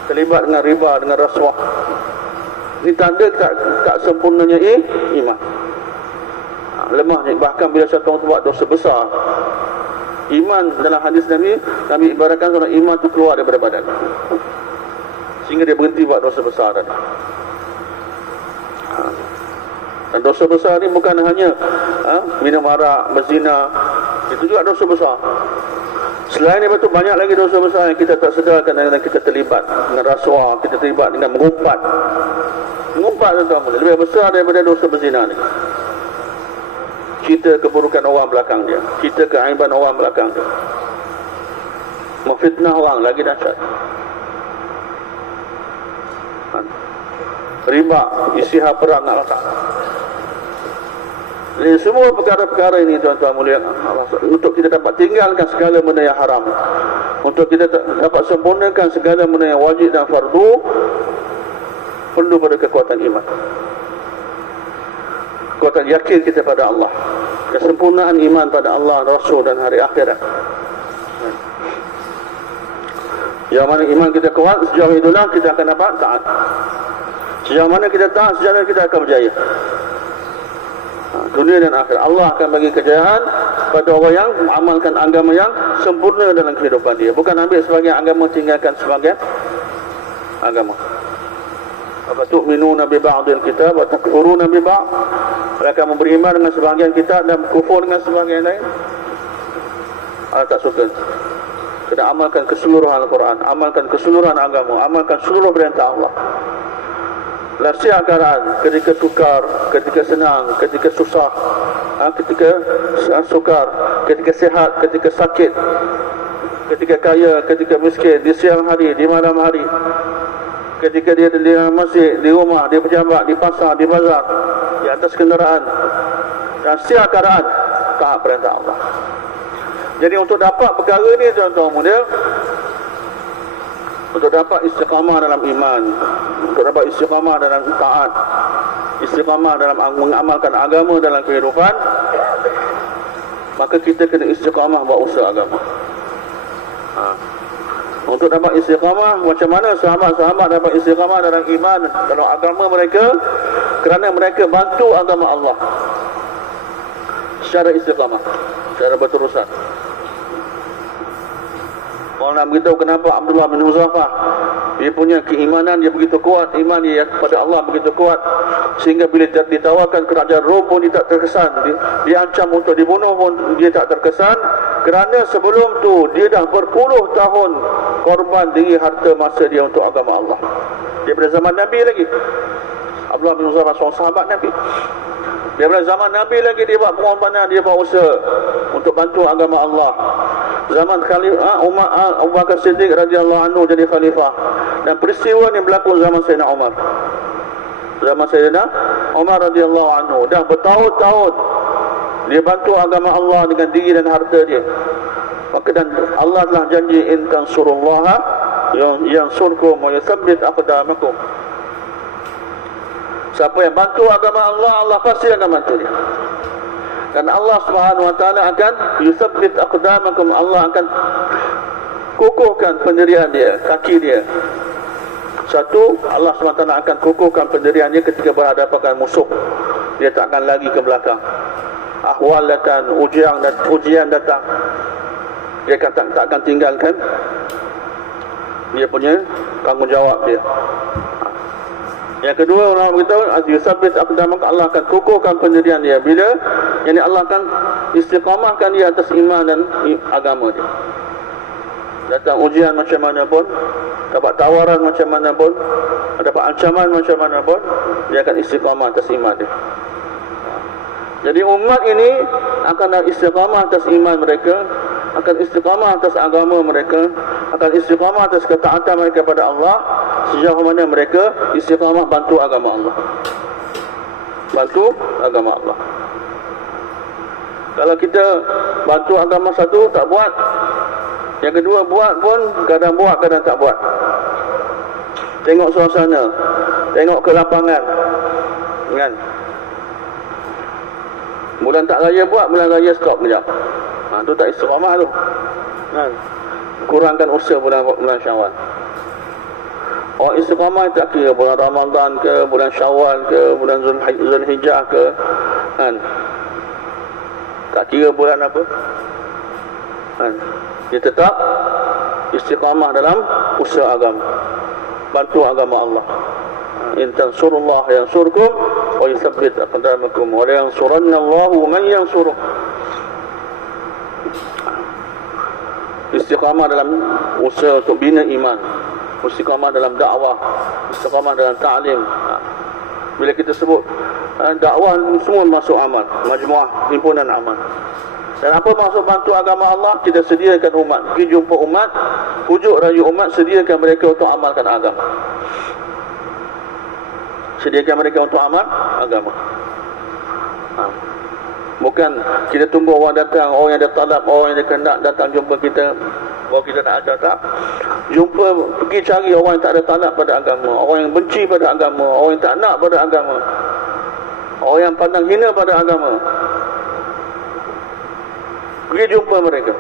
terlibat dengan riba, dengan rasuah. Ini tanda tak sempurnanya iman. Lemahnya. Bahkan bila satu orang buat dosa besar, iman dalam hadis Nabi ibaratkan kalau iman itu keluar daripada badan, sehingga dia berhenti buat dosa besar tadi. Dan dosa besar ni bukan hanya minum arak, berzina, itu juga dosa besar. Selain itu banyak lagi dosa besar yang kita tak sedarkan, dan kita terlibat dengan rasuah, kita terlibat dengan mengumpat. Mengumpat itu lebih besar daripada dosa berzina ni. Kita keburukan orang belakang dia, kita keaiban orang belakang dia, memfitnah orang lagi dahsyat. Riba, isytihar perang nak letak. Jadi semua perkara-perkara ini tuan-tuan mulia Allah, untuk kita dapat tinggalkan segala benda yang haram, untuk kita dapat sempurnakan segala benda yang wajib dan fardu, perlu pada kekuatan iman, kekuatan yakin kita pada Allah, kesempurnaan iman pada Allah, Rasul dan hari akhirat. Yang mana iman kita kuat, sejauh itulah kita akan dapat taat. Sejauh mana kita taat, sejauh mana kita akan berjaya dunia dan akhirat. Allah akan bagi kejayaan pada orang yang mengamalkan agama yang sempurna dalam kehidupan dia. Bukan ambil sebagian agama, tinggalkan sebagian agama. Apa tu'minuna bi ba'dil kitab wa takfuruna bi ba'd? Mereka beriman dengan sebahagian kitab dan kufur dengan sebahagian lain. Allah tak suka. Kena amalkan keseluruhan Al-Quran, amalkan keseluruhan agama, amalkan seluruh perintah Allah. Setiap keadaan, ketika sukar, ketika senang, ketika susah, ketika sukar, ketika sihat, ketika sakit, ketika kaya, ketika miskin, di siang hari, di malam hari, ketika dia di masjid, di rumah, di pejabat, di pasar, di bazar, di atas kenderaan dan setiap keadaan taat perintah Allah. Jadi untuk dapat perkara ini tuan-tuan muda, untuk dapat istiqamah dalam iman, untuk dapat istiqamah dalam taat, istiqamah dalam mengamalkan agama dalam kehidupan, maka kita kena istiqamah buat usaha agama. Untuk dapat istiqamah, macam mana sahabat-sahabat dapat istiqamah dalam iman, dalam agama mereka? Kerana mereka bantu agama Allah secara istiqamah, secara berterusan. Orang nak beritahu kenapa Abdullah bin Huzaifah, dia punya keimanan dia begitu kuat, iman dia kepada Allah begitu kuat, sehingga bila ditawarkan kerajaan Rom pun dia tak terkesan, dia ancam untuk dibunuh pun dia tak terkesan, kerana sebelum tu dia dah berpuluh tahun korban diri harta masa dia untuk agama Allah. Daripada zaman Nabi lagi, Abdullah bin Huzaifah seorang sahabat Nabi, daripada zaman Nabi lagi dia buat pengorbanan, dia buat usaha untuk bantu agama Allah. Zaman Khalifah Umar Abu Bakar Siddiq radhiyallahu anhu jadi khalifah, dan peristiwa ni berlaku zaman Sayyidina Umar. Zaman Sayyidina Umar radhiyallahu anhu dah bertahun-tahun dia bantu agama Allah dengan diri dan harta dia. Maka dan Allah telah janji in tansurullaha yansurkum wa yuthabbit aqdamakum. Siapa yang bantu agama Allah, Allah pasti akan bantu dia. Dan Allah Subhanahu wa taala akan yuthabbit aqdamakum, Allah akan kukuhkan pendirian dia, kaki dia. Satu, Allah Subhanahu wa taala akan kukuhkan pendirian dia ketika berhadapan dengan musuh. Dia tak akan lagi ke belakang. Ahwal datang, ujian datang, dia tak akan tinggalkan dia punya tanggungjawab dia. Yang kedua, ulama beritahu yusabbit aqdamakum, Allah akan kukuhkan pendirian dia. Bila? Yani Allah akan istiqamahkan dia atas iman dan agama dia. Datang ujian macam mana pun, dapat tawaran macam mana pun, dapat ancaman macam mana pun, dia akan istiqamah atas iman dia. Jadi umat ini akan istiqamah atas iman mereka, akan istiqamah atas agama mereka, akan istiqamah atas ketaatan mereka kepada Allah, sejauh mana mereka istiqamah bantu agama Allah. Bantu agama Allah. Kalau kita bantu agama satu tak buat, yang kedua buat pun kadang buat kadang tak buat. Tengok suasana, tengok ke lapangan, kan? Bulan tak raya buat, bulan raya stop kejap. Tu tak istiqamah tu, kan? Kurangkan usaha bulan Syawal. Orang istiqamah tak kira bulan Ramadan ke, bulan Syawal ke, bulan Zulhijjah ke, kan? Tak kira bulan apa, kan? Dia tetap istiqamah dalam usaha agama, bantu agama Allah. In tansurullah yansurkum wa yuthabbit aqdamakum wa la yansurannallahu man yansuruh. Istiqamah dalam usaha untuk bina iman, istiqamah dalam dakwah, istiqamah dalam ta'lim. Bila kita sebut dakwah, semua masuk amal, majmuah, himpunan amal. Dan apa maksud bantu agama Allah? Kita sediakan umat, pergi jumpa umat, pujuk rayu umat, sediakan mereka untuk amalkan agama. Sediakan mereka untuk amal agama. Bukan kita tunggu orang datang, orang yang ada talab, orang yang hendak datang jumpa kita, baru kita nak ajar. Tak. Jumpa, pergi cari orang yang tak ada talab pada agama, orang yang benci pada agama, orang yang tak nak pada agama, orang yang pandang hina pada agama. Pergi jumpa mereka,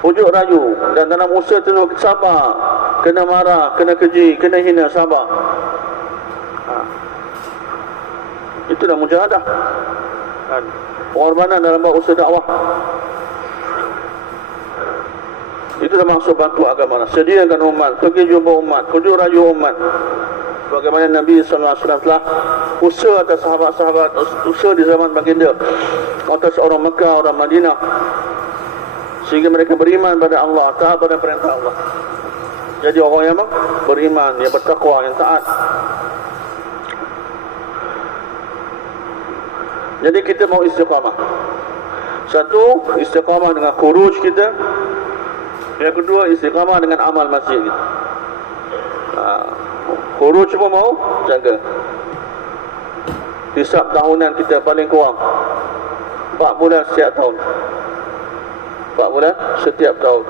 pujuk rayu, dan dalam usaha tu sabar, kena marah, kena keji, kena hina, sabar. Itulah mujahadah, kan? Pengorbanan dalam buat usaha dakwah. Itulah maksud bantu agama. Sediakan umat, pergi jumpa umat, pujuk rayu umat. Bagaimana Nabi SAW telah usaha atas sahabat-sahabat, usaha di zaman baginda atas orang Mekah, orang Madinah, sehingga mereka beriman pada Allah, taat pada perintah Allah. Jadi orang yang beriman, yang bertakwa, yang taat. Jadi kita mau istiqamah. Satu, istiqamah dengan khuruj kita. Yang kedua, istiqamah dengan amal masjid kita. Guru cuma mau jaga. Hisab tahunan kita paling kurang 4 bulan setiap tahun. 4 bulan setiap tahun.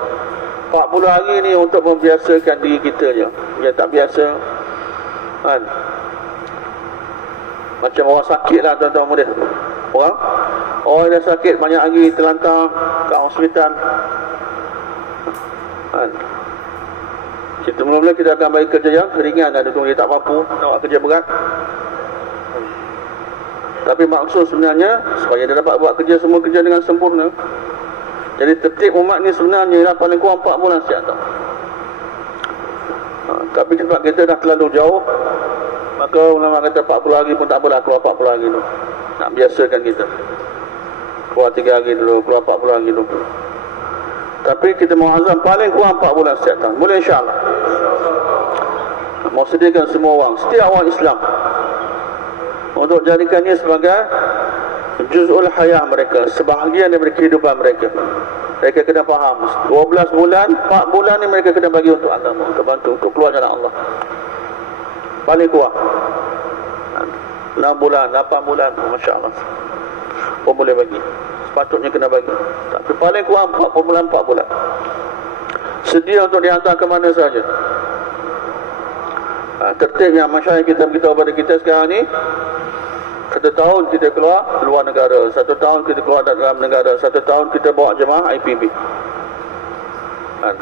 40 hari ni untuk membiasakan diri kita je. Yang tak biasa kan, macam orang sakit lah tuan-tuan muda. Orang yang sakit banyak hari terlantar kat hospital kan. Kita mula-mula kita akan bagi kerja yang ringan. Ada tu dia tak mampu nak buat kerja berat, tapi maksud sebenarnya supaya dia dapat buat kerja, semua kerja dengan sempurna. Jadi tertib umat ni sebenarnya lah paling kurang 4 bulan setiap tahun. Tapi sebab kita dah terlalu jauh, maka ulama kata 40 hari pun tak apalah, keluar 40 hari dulu. Nak biasakan kita. Keluar 3 hari dulu, keluar 40 hari dulu. Tapi kita mau azam paling kurang 4 bulan setiap tahun. Boleh insyaAllah. Mau sediakan semua orang, setiap orang Islam, untuk jadikannya sebagai juz'ul hayah mereka, sebahagian daripada kehidupan mereka. Mereka kena faham 12 bulan, 4 bulan ni mereka kena bagi untuk agama, untuk bantu, untuk keluar jalan Allah. Paling kurang 6 bulan, 8 bulan, Masya Allah, pun boleh bagi. Sepatutnya kena bagi. Tapi paling kurang 4 bulan, 4 bulan. Sedia untuk dihantar ke mana saja. Tertib yang masyarakat kita beritahu pada kita sekarang ni, 1 tahun kita keluar luar negara, 1 tahun kita keluar dalam negara, 1 tahun kita bawa jemaah IPB kan.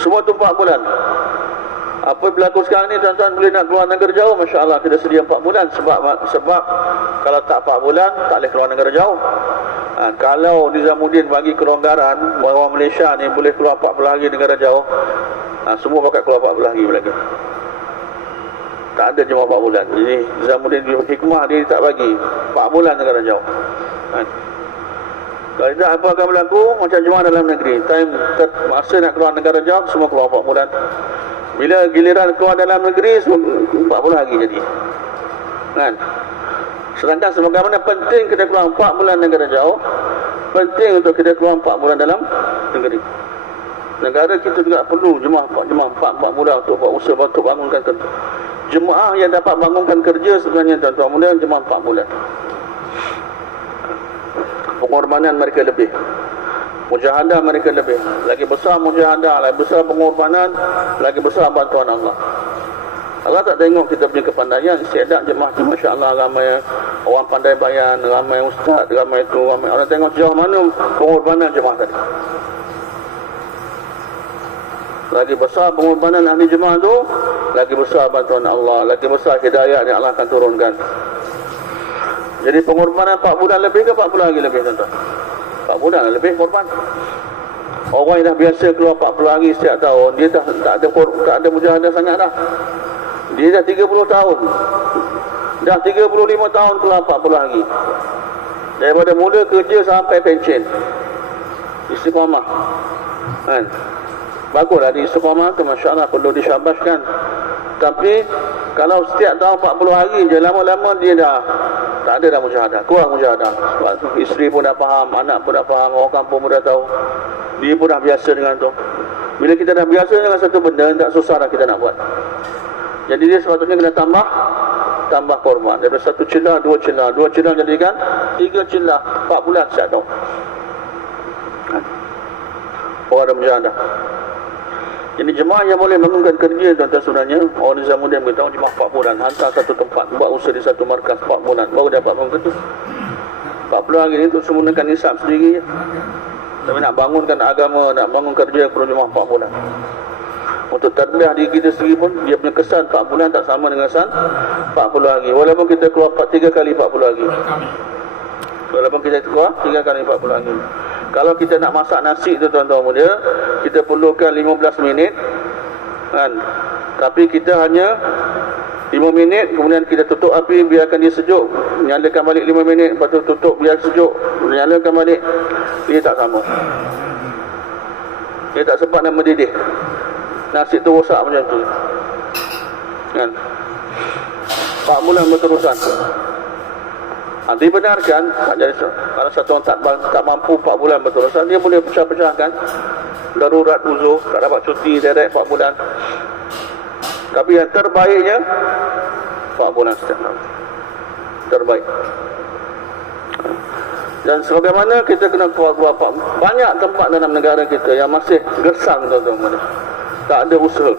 Semua tu 4 bulan. Apa berlaku sekarang ni tuan-tuan, boleh nak keluar negara jauh, Masya Allah kita sedia 4 bulan. Sebab kalau tak 4 bulan tak boleh keluar negara jauh. Kalau Nizamuddin bagi kelonggaran, orang Malaysia ni boleh keluar 40 hari negara jauh, semua bakal keluar 40 hari lagi. Tak ada jemaah 4 bulan. Jadi Nizamuddin hikmah dia tak bagi 4 bulan negara jauh kan. Kalau tidak, apa akan berlaku? Macam jemaah dalam negeri, masa nak keluar negara jauh, semua keluar 4 bulan. Bila giliran keluar dalam negeri, semua 40 hari jadi kan. Sedangkan sebagaimana penting kita keluar 4 bulan negara jauh, penting untuk kita keluar 4 bulan dalam negeri. Negara kita juga perlu jemaah 4 bulan untuk buat usaha, untuk bangunkan kerja. Jemaah yang dapat bangunkan kerja sebenarnya tuan-tuan muda, jemaah 4 bulan. Pengorbanan mereka lebih, mujahadah mereka lebih. Lagi besar mujahadah, lagi besar pengorbanan, lagi besar bantuan Allah. Allah tak tengok kita punya kepandaian, istiadat jemaah tu, Masya Allah, ramai orang pandai bayan, ramai ustaz, ramai itu, ramai. Allah tengok sejauh mana pengorbanan jemaah tadi. Lagi besar pengorbanan ahli jemaah tu, lagi besar bantuan Allah, lagi besar hidayah yang Allah akan turunkan. Jadi pengorbanan 4 bulan lebih ke 40 hari lebih tuan-tuan? 4 bulan lebih korban. Orang yang dah biasa keluar 40 hari setiap tahun, dia dah tak ada mujahadah sangat dah. Dia dah 30 tahun. Dah 35 tahun keluar 40 hari. Daripada mula kerja sampai pencen. Istiqamah. Kan? Baguslah di istiqamah tu, Masya Allah, perlu disyabaskan. Tapi kalau setiap tahun 40 hari je, lama-lama dia dah tak ada dah mujahadah, kurang mujahadah. Sebab isteri pun dah faham, anak pun dah faham, orang kampung pun dah tahu, dia pun dah biasa dengan tu. Bila kita dah biasa dengan satu benda, tak susah dah kita nak buat. Jadi dia sepatutnya kena tambah korban. Daripada 1 celah, 2 celah, 2 celah jadikan 3 celah, 4 bulan setiap tahun. Orang ada mujahadah. Jadi jemaah yang boleh bangunkan kerja tuan-tuan sebenarnya, orang Nizamuddin beritahu jemaah 4 bulan, hantar satu tempat, buat usaha di satu markas 4 bulan, baru dapat bangun kerja. 40 hari ni untuk sempurnakan nisab sendiri je. Tapi nak bangunkan agama, nak bangun kerja, perlu jemaah 4 bulan. Untuk tadbiyah diri kita sendiri pun, dia punya kesan 4 bulan tak sama dengan kesan 40 hari. Walaupun kita keluar 3 kali 40 hari. Walaupun kita keluar 3 kali 40 hari. Kalau kita nak masak nasi tu tuan-tuan muda, kita perlukan 15 minit kan. Tapi kita hanya 5 minit, kemudian kita tutup api, biarkan dia sejuk, nyalakan balik 5 minit, lepas tu tutup, biar sejuk, nyalakan balik. Dia tak sama. Dia tak sempat nak mendidih. Nasi tu rosak macam tu kan. 4 bulan berterusan. Dibenarkan tak jadi. Kalau satu orang tak mampu 4 bulan berterusan, dia boleh pecah-pecahkan. Darurat uzur, tak dapat cuti direct 4 bulan. Tapi yang terbaiknya 4 bulan setiap tahun. Terbaik. Dan sebagaimana kita kena keluar banyak tempat dalam negara kita yang masih gersang, tuan-tuan. Tak ada usaha.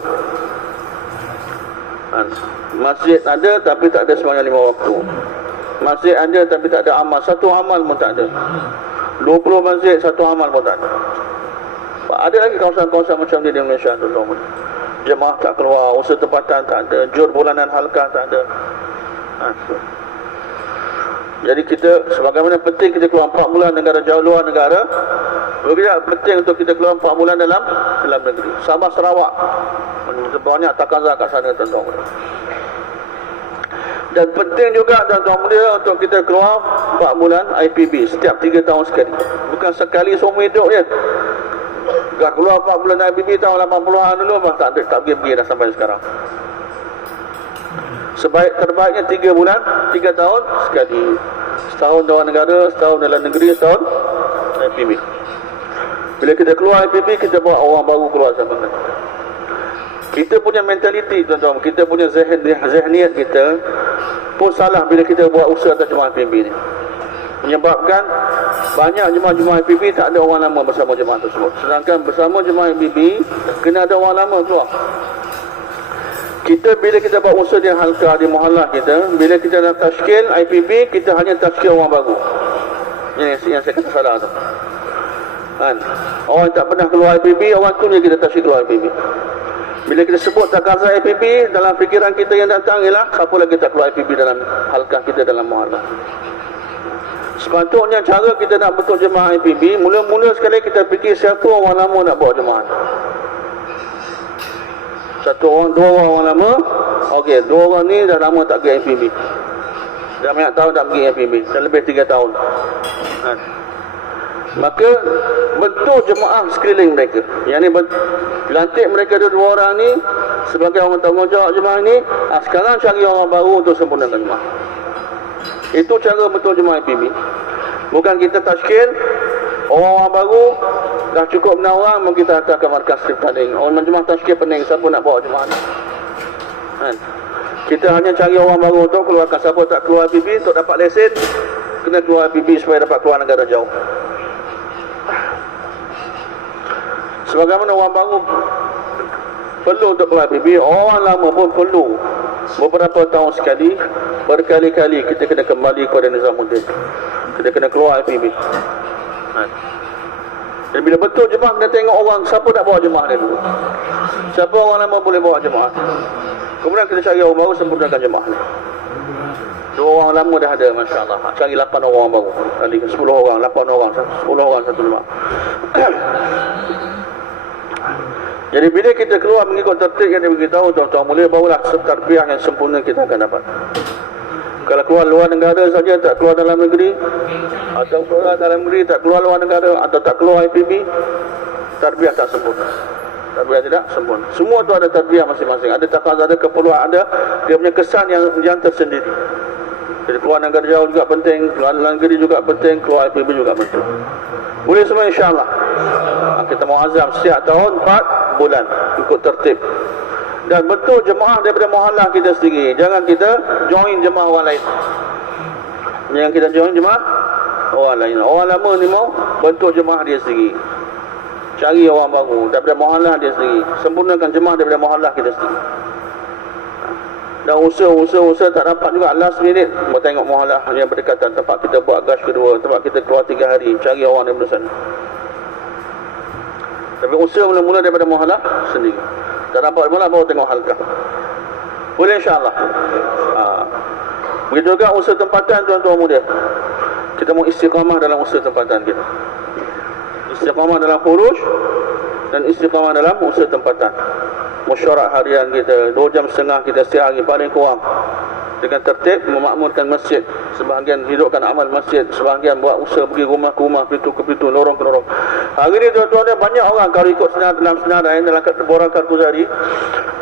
Masjid ada tapi tak ada sembahyang 5 waktu. Masjid ada tapi tak ada amal. Satu amal pun tak ada. 20 masjid, satu amal pun tak ada. Ada lagi kawasan-kawasan macam ni di Malaysia, tuan-tuan. Jemaah tak keluar, usaha tempatan tak ada, jur bulanan halkah tak ada. Jadi kita, sebagaimana penting kita keluar 4 bulan negara jauh luar negara, begitu penting untuk kita keluar 4 bulan dalam negeri. Sabah Sarawak banyak takazah kat sana, tuan-tuan. Dan penting juga, tuan-tuan mulia, untuk kita keluar 4 bulan IPB setiap 3 tahun sekali. Bukan sekali seumur hidup je. Dah keluar 4 bulan IPB tahun 80-an dulu, tak pergi dah sampai sekarang. Terbaiknya 3 bulan, 3 tahun sekali. Setahun luar negara, setahun dalam negeri, setahun IPB. Bila kita keluar IPB, kita bawa orang baru keluar sama kita punya mentaliti, tuan-tuan, kita punya zihniat kita pun salah bila kita buat usaha atas jemaah IPB ni. Menyebabkan banyak jemaah-jemaah IPB tak ada orang lama bersama jemaah tersebut. Sedangkan bersama jemaah IPB kena ada orang lama keluar. Kita bila kita buat usaha di halkah, di muhallah kita, bila kita nak tashkil IPB, kita hanya tashkil orang baru. Ini yang saya kata salah tu. Orang tak pernah keluar IPB, orang tu kita tashkil keluar IPB. Bila kita sebut takazah IPB, dalam fikiran kita yang datang ialah siapa lagi tak keluar IPB dalam halkah kita, dalam muhallah. Sepatutnya cara kita nak betul jemaah IPB, mula-mula sekali kita fikir siapa orang lama nak bawa jemaah. Satu orang, 2 orang lama. Okey, 2 orang ni dah lama tak pergi IPB. Dah banyak tahun tak pergi IPB, dah lebih 3 tahun. Maka betul jemaah sekeliling mereka. Yang ni lantik mereka 2 orang ni sebagai orang tanggungjawab jemaah ni. Sekarang cari orang baru untuk sempurnakan jemaah. Itu cara betul jemaah IPB. Bukan kita tashkil orang-orang baru, dah cukup 6 orang, mungkin kita hantar ke markas pening. Orang jemaah tashkil pening, siapa nak bawa jemaah ni? Kita hanya cari orang baru untuk keluarkan. Siapa tak keluar IPB untuk dapat lesen, kena keluar IPB supaya dapat keluar negara jauh. Sebagaimana orang baru perlu untuk keluar IPB, orang lama pun perlu beberapa tahun sekali, berkali-kali kita kena kembali kepada Nizamuddin. Kita kena keluar IPB. Dan bila betul jemaah, kena tengok orang siapa nak bawa jemaah dia dulu. Siapa orang lama boleh bawa jemaah. Kemudian kita cari orang baru, sempurnakan jemaah ni. 2 orang lama dah ada, Masya Allah. Cari 8 orang baru. Tadi 10 orang, 8 orang, 10 orang satu jemaah. Jadi bila kita keluar mengikut tertib yang diberitahu, tuan-tuan mulia, barulah tarbiyah yang sempurna kita akan dapat. Kalau keluar luar negara saja, tak keluar dalam negeri, atau keluar dalam negeri tak keluar luar negara, atau tak keluar IPB, tarbiyah tak sempurna. Tarbiyah tidak sempurna. Semua tu ada tarbiyah masing-masing. Ada takazah, ada keperluan, ada dia punya kesan yang tersendiri. Jadi keluar negara jauh juga penting, keluar dalam negeri juga penting, keluar IPB juga penting. Boleh semua, insyaAllah. Kita mau azam setiap tahun 4 bulan ikut tertib. Dan betul jemaah daripada muhallah kita sendiri. Jangan kita join jemaah orang lain. Jangan kita join jemaah orang lain. Orang lama ni mau bentuk jemaah dia sendiri. Cari orang baru daripada muhallah dia sendiri. Sempurnakan jemaah daripada muhallah kita sendiri. Dan usaha tak dapat juga, last minute mau tengok muhallah yang berdekatan, tempat kita buat gas kedua, tempat kita keluar 3 hari, cari orang daripada sana. Tapi usaha mula-mula daripada muhallah sendiri. Tak dapat mula baru tengok halkah. Boleh, insyaAllah. Begitu juga usaha tempatan, tuan-tuan mulia. Kita mau istiqamah dalam usaha tempatan kita. Istiqamah dalam khuruj dan istiqamah dalam usaha tempatan. Mesyuarat harian kita 2.5 jam kita setiap hari paling kurang, dengan tertib memakmurkan masjid. Sebahagian hidupkan amal masjid, sebahagian buat usaha pergi rumah ke rumah, pintu ke pintu, lorong ke lorong. Hari ni tuan-tuan, ada banyak orang kalau ikut dalam senarai, dalam borang Karkuzari,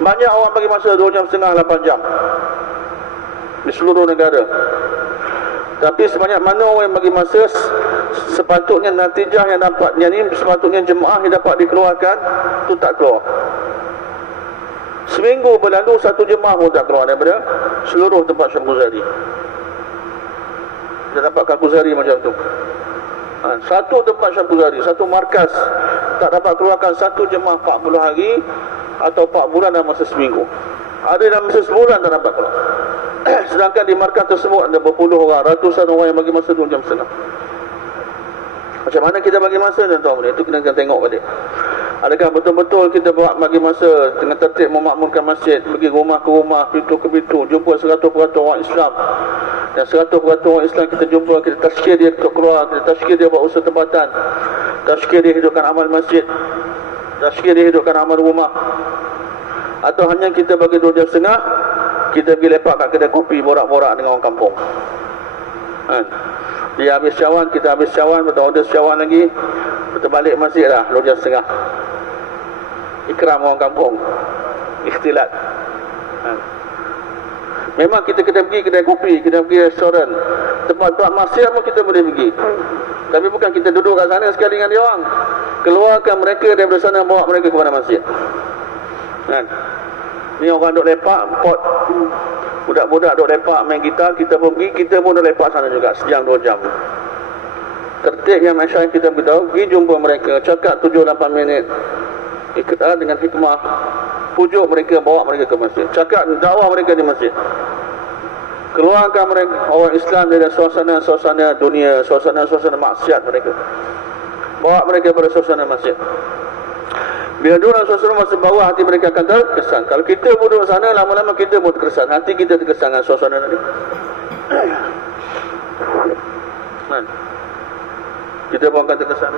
banyak orang bagi masa 2.5 jam 8 jam di seluruh negara. Tapi sebanyak mana orang yang bagi masa, sepatutnya natijah yang dapat, yang ni sepatutnya jemaah yang dapat dikeluarkan tu tak keluar. Seminggu berlalu, satu jemaah pun tak keluar daripada seluruh tempat Syekh Ghazali. Kita dapat Al-Ghazali macam tu. Satu tempat Syekh Ghazali, satu markas, tak dapat keluarkan satu jemaah 40 hari atau 4 bulan dalam masa seminggu. Ada dalam masa sebulan tak dapat keluar. Sedangkan di markas tersebut ada berpuluh orang, ratusan orang yang bagi masa 2 jam setengah. Macam mana kita bagi masa, tuan-tuan? Itu kita akan tengok balik. Adakah betul-betul kita buat bagi masa dengan tertib memakmurkan masjid, pergi rumah ke rumah, pintu ke pintu, jumpa 100% orang Islam, dan 100% orang Islam kita jumpa, kita tazkir dia untuk keluar, kita tazkir dia buat usaha tempatan, tazkir dia hidupkan amal masjid, tazkir dia hidupkan amal rumah. Atau hanya kita bagi 2 jam setengah, kita pergi lepak kat kedai kopi, borak-borak dengan orang kampung. Dia habis cawan, kita habis cawan, betul order cawan lagi, betul balik masjid lah 2 jam setengah. Ikram orang kampung, ikhtilat. Memang kita kena pergi kedai kopi, kita pergi restoran, tempat-tempat maksiat pun kita boleh pergi. Tapi bukan kita duduk kat sana sekali dengan dia orang. Keluarkan mereka daripada sana, bawa mereka kepada masjid. Ni orang duk lepak, pot budak-budak duk lepak main gitar, kita pun pergi, kita pun duk lepak sana juga, sejam 2 jam. Tertib yang masyarakat kita beritahu, pergi jumpa mereka, cakap 7-8 minit, ikut dengan hikmah, pujuk mereka, bawa mereka ke masjid, cakap dakwah mereka di masjid, keluarkan mereka orang Islam dari suasana-suasana dunia, suasana-suasana maksiat mereka, bawa mereka pada suasana masjid. Bila duduk dalam suasana masa bawah, hati mereka akan terkesan. Kalau kita pun duduk sana, lama-lama kita pun terkesan, hati kita terkesan dengan suasana tadi. Kita pun akan terkesan.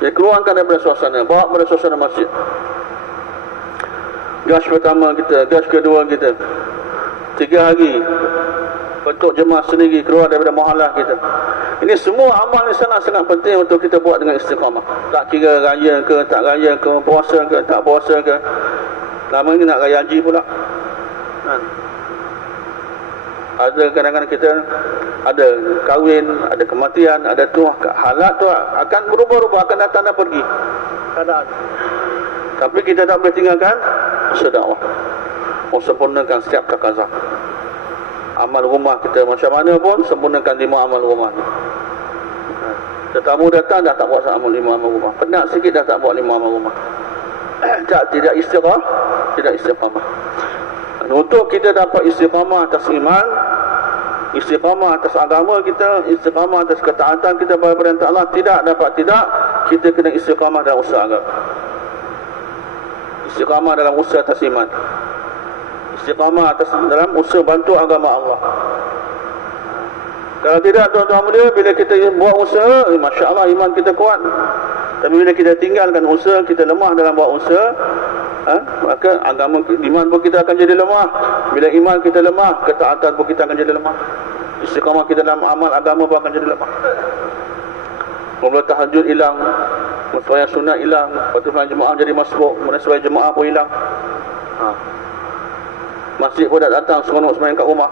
Dia keluarkan daripada suasana, bawa pada suasana masjid. Gas pertama kita, gas kedua kita, 3 hari bentuk jemaah sendiri keluar daripada muhallah kita. Ini semua amal ni sangat-sangat penting untuk kita buat dengan istiqamah. Tak kira raya ke, tak raya ke, puasa ke, tak puasa ke. Lama ni nak raya haji pula. Ada kadang-kadang kita ada kahwin, ada kematian, ada tu halat tu akan berubah-ubah, akan datang dan pergi keadaan. Tapi kita tak boleh tinggalkan usaha dakwah, sempurnakan setiap takazah. Amal rumah kita macam mana pun, sempurnakan 5 amal rumah ni. Tetamu datang dah tak buat 5 amal rumah, penat sikit dah tak buat 5 amal rumah. Tidak istiqamah. Untuk kita dapat istiqamah atas iman, istiqamah atas agama kita, istiqamah atas ketaatan kita pada perintah Allah, tidak, kita kena istiqamah dalam usaha agama, istiqamah dalam usaha atas iman, istiqamah atas dalam usaha bantu agama Allah. Kalau tidak, tuan-tuan mulia, bila kita buat usaha, Masya Allah iman kita kuat. Tapi bila kita tinggalkan usaha, kita lemah dalam buat usaha, maka agama, iman pun kita akan jadi lemah. Bila iman kita lemah, ketaatan pun kita akan jadi lemah. Istiqamah kita dalam amal agama pun akan jadi lemah. Mula tahajud hilang, sembahyang sunat hilang, lepas jemaah jadi masbuk, kemudian sembahyang jemaah pun hilang. Masjid pun tak datang, seronok sembahyang kat rumah.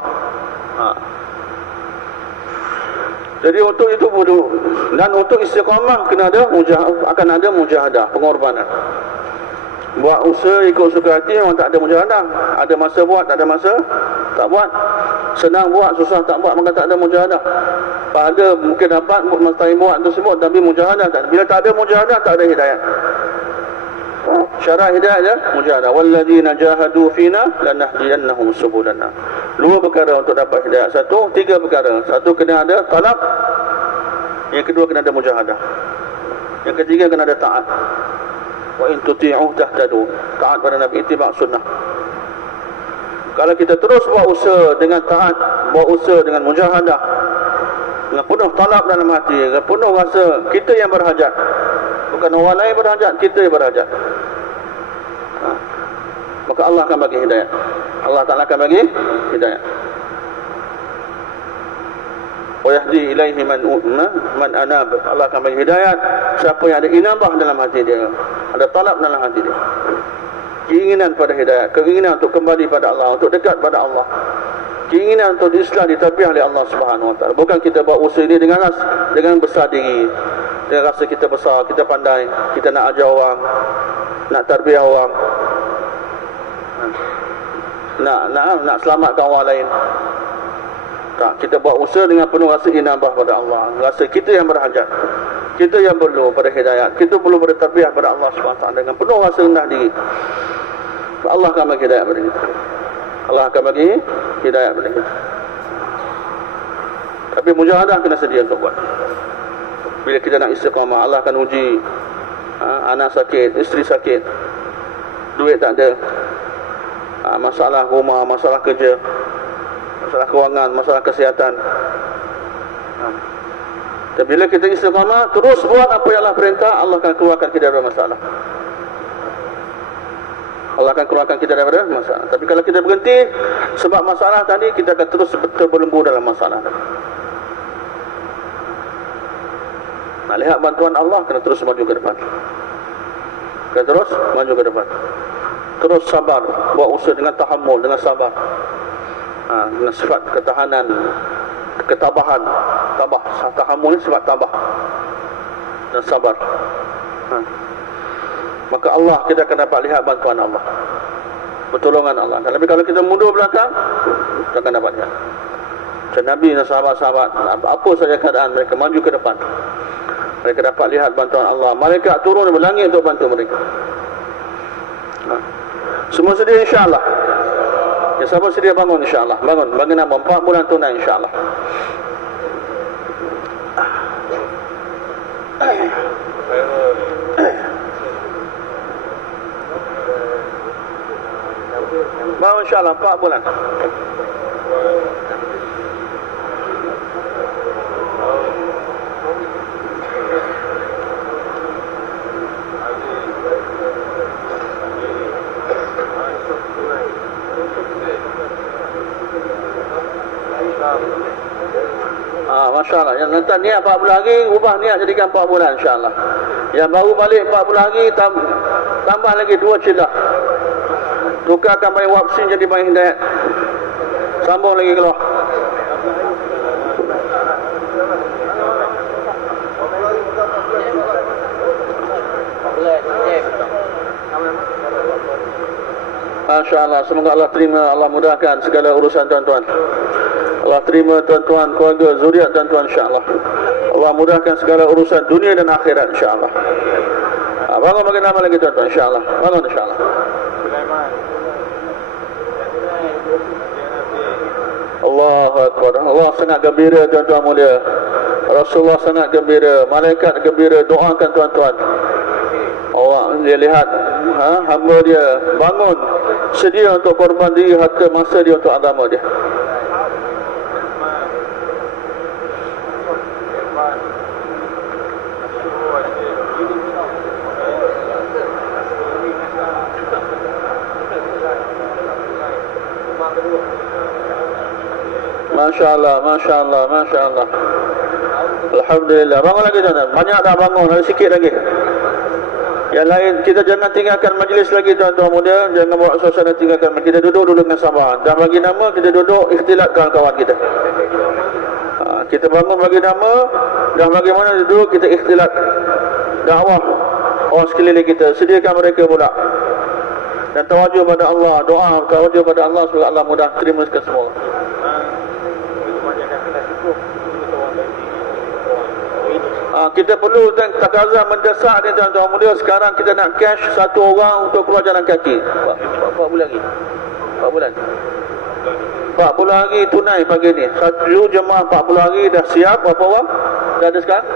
Jadi untuk itu dan untuk istiqamah kena ada akan ada mujahadah, pengorbanan. Buat usaha ikut suka hati memang tak ada mujahadah. Ada masa buat, tak ada masa tak buat. Senang buat, susah tak buat, maka tak ada mujahadah. Pahala mungkin dapat masa buat tersebut, tapi mujahadah tak ada. Bila tak ada mujahadah, tak ada hidayah. Syarat hidayah dia mujahadah. Walladzina jahadu fina lanahdiyannahum subulana. 2 perkara untuk dapat hidayah. 3 perkara. 1 kena ada talab, yang kedua kena ada mujahadah, yang ketiga kena ada taat. Wa in tuti'u tahtadu. Taat pada Nabi, ittiba' sunnah. Kalau kita terus buat usaha dengan taat, buat usaha dengan mujahadah, dengan penuh talab dalam hati, dengan penuh rasa kita yang berhajat, bukan orang lain berhajat, kita yang berhajat, maka Allah akan bagi hidayah. Allah Ta'ala akan bagi hidayah. Wa yahdi ilaihi man anab. Allah akan bagi hidayah siapa yang ada inabah dalam hati dia, ada talab dalam hati dia, keinginan pada hidayah, keinginan untuk kembali pada Allah, untuk dekat pada Allah, keinginan untuk diislah, ditabiah oleh Allah Subhanahu Wa Taala. Bukan kita buat usaha ini dengan besar diri, dengan rasa kita besar, kita pandai, kita nak ajar orang, nak tarbiah orang. nak selamatkan orang lain. Tak, kita buat usaha dengan penuh rasa inabah pada Allah. Rasa kita yang berhajat, kita yang perlu pada hidayat, kita perlu bertabiat pada Allah SWT dengan penuh rasa rendah diri. Allah akan bagi hidayat pada kita. Allah akan bagi hidayat pada kita. Tapi mujahadah kena sedia untuk buat. Bila kita nak istiqamah, Allah akan uji. Anak sakit, isteri sakit, duit tak ada, masalah rumah, masalah kerja, masalah kewangan, masalah kesihatan. Dan bila kita istiqamah, terus buat apa yang Allah perintah, Allah akan keluarkan kita dari masalah. Allah akan keluarkan kita daripada masalah. Tapi kalau kita berhenti sebab masalah tadi, kita akan terus terbelenggu dalam masalah. Nak lihat bantuan Allah, kena terus maju ke depan. Kena terus maju ke depan. Terus sabar, buat usaha dengan tahammul, dengan sabar. Dengan sifat ketahanan, ketabahan. Tabah, tahammul ni sifat tabah dan sabar. Maka Allah, kita akan dapat lihat bantuan Allah, pertolongan Allah. Tapi kalau kita mundur belakang, kita akan dapat lihat. Macam Nabi dan sahabat-sahabat, apa saja keadaan mereka, maju ke depan, mereka dapat lihat bantuan Allah. Malaikat turun dari langit untuk bantu mereka. Semua sedia insya-Allah. Ya, siapa sedia bangun insya-Allah? Bangun, bagi nama 4 bulan tunai insya-Allah. Bangun insya-Allah 4 bulan. Masya Allah. Yang nanti niat 4 bulan lagi, ubah niat jadikan 4 bulan insya-Allah. Yang baru balik 4 bulan lagi, tambah lagi 2 celah. Tukarkan bayi wapsin jadi bayi hidayat. Sambung lagi keluar. Masya Allah. Semoga Allah terima, Allah mudahkan segala urusan tuan-tuan. Allah terima tuan-tuan, keluarga, zuriat tuan-tuan insya-Allah. Allah mudahkan segala urusan dunia dan akhirat insya-Allah. Bangun bagi nama lagi tuan-tuan insya-Allah. Bangun insya-Allah. Allahu Akbar. Allah sangat gembira tuan-tuan mulia. Rasulullah sangat gembira, malaikat gembira, doakan tuan-tuan. Allah dia lihat hamba dia bangun, sedia untuk korban diri, harta, masa dia untuk agama dia. Masya Allah, Masya Allah, Masya Allah. Alhamdulillah. Bangun lagi tuan-tuan. Banyak dah bangun, ada sikit lagi. Yang lain, kita jangan tinggalkan majlis lagi tuan-tuan muda. Jangan buat suasana tinggalkan. Kita duduk dulu dengan sabar. Dah bagi nama, kita duduk ikhtilat kawan-kawan kita. Kita bangun bagi nama. Dah bagaimana duduk, kita ikhtilat dakwah orang sekeliling kita. Sediakan mereka pula. Dan tawajuh pada Allah. Doa tawajuh pada Allah supaya Allah mudah terima semua. Kita perlu takaza mendesak ni tuan-tuan mulia. Sekarang kita nak cash satu orang untuk keluar jalan kaki. 4 bulan lagi. 4 bulan. 4 bulan lagi tunai pagi ni. Satu jemaah 4 bulan lagi dah siap. Berapa orang? Dah ada sekarang?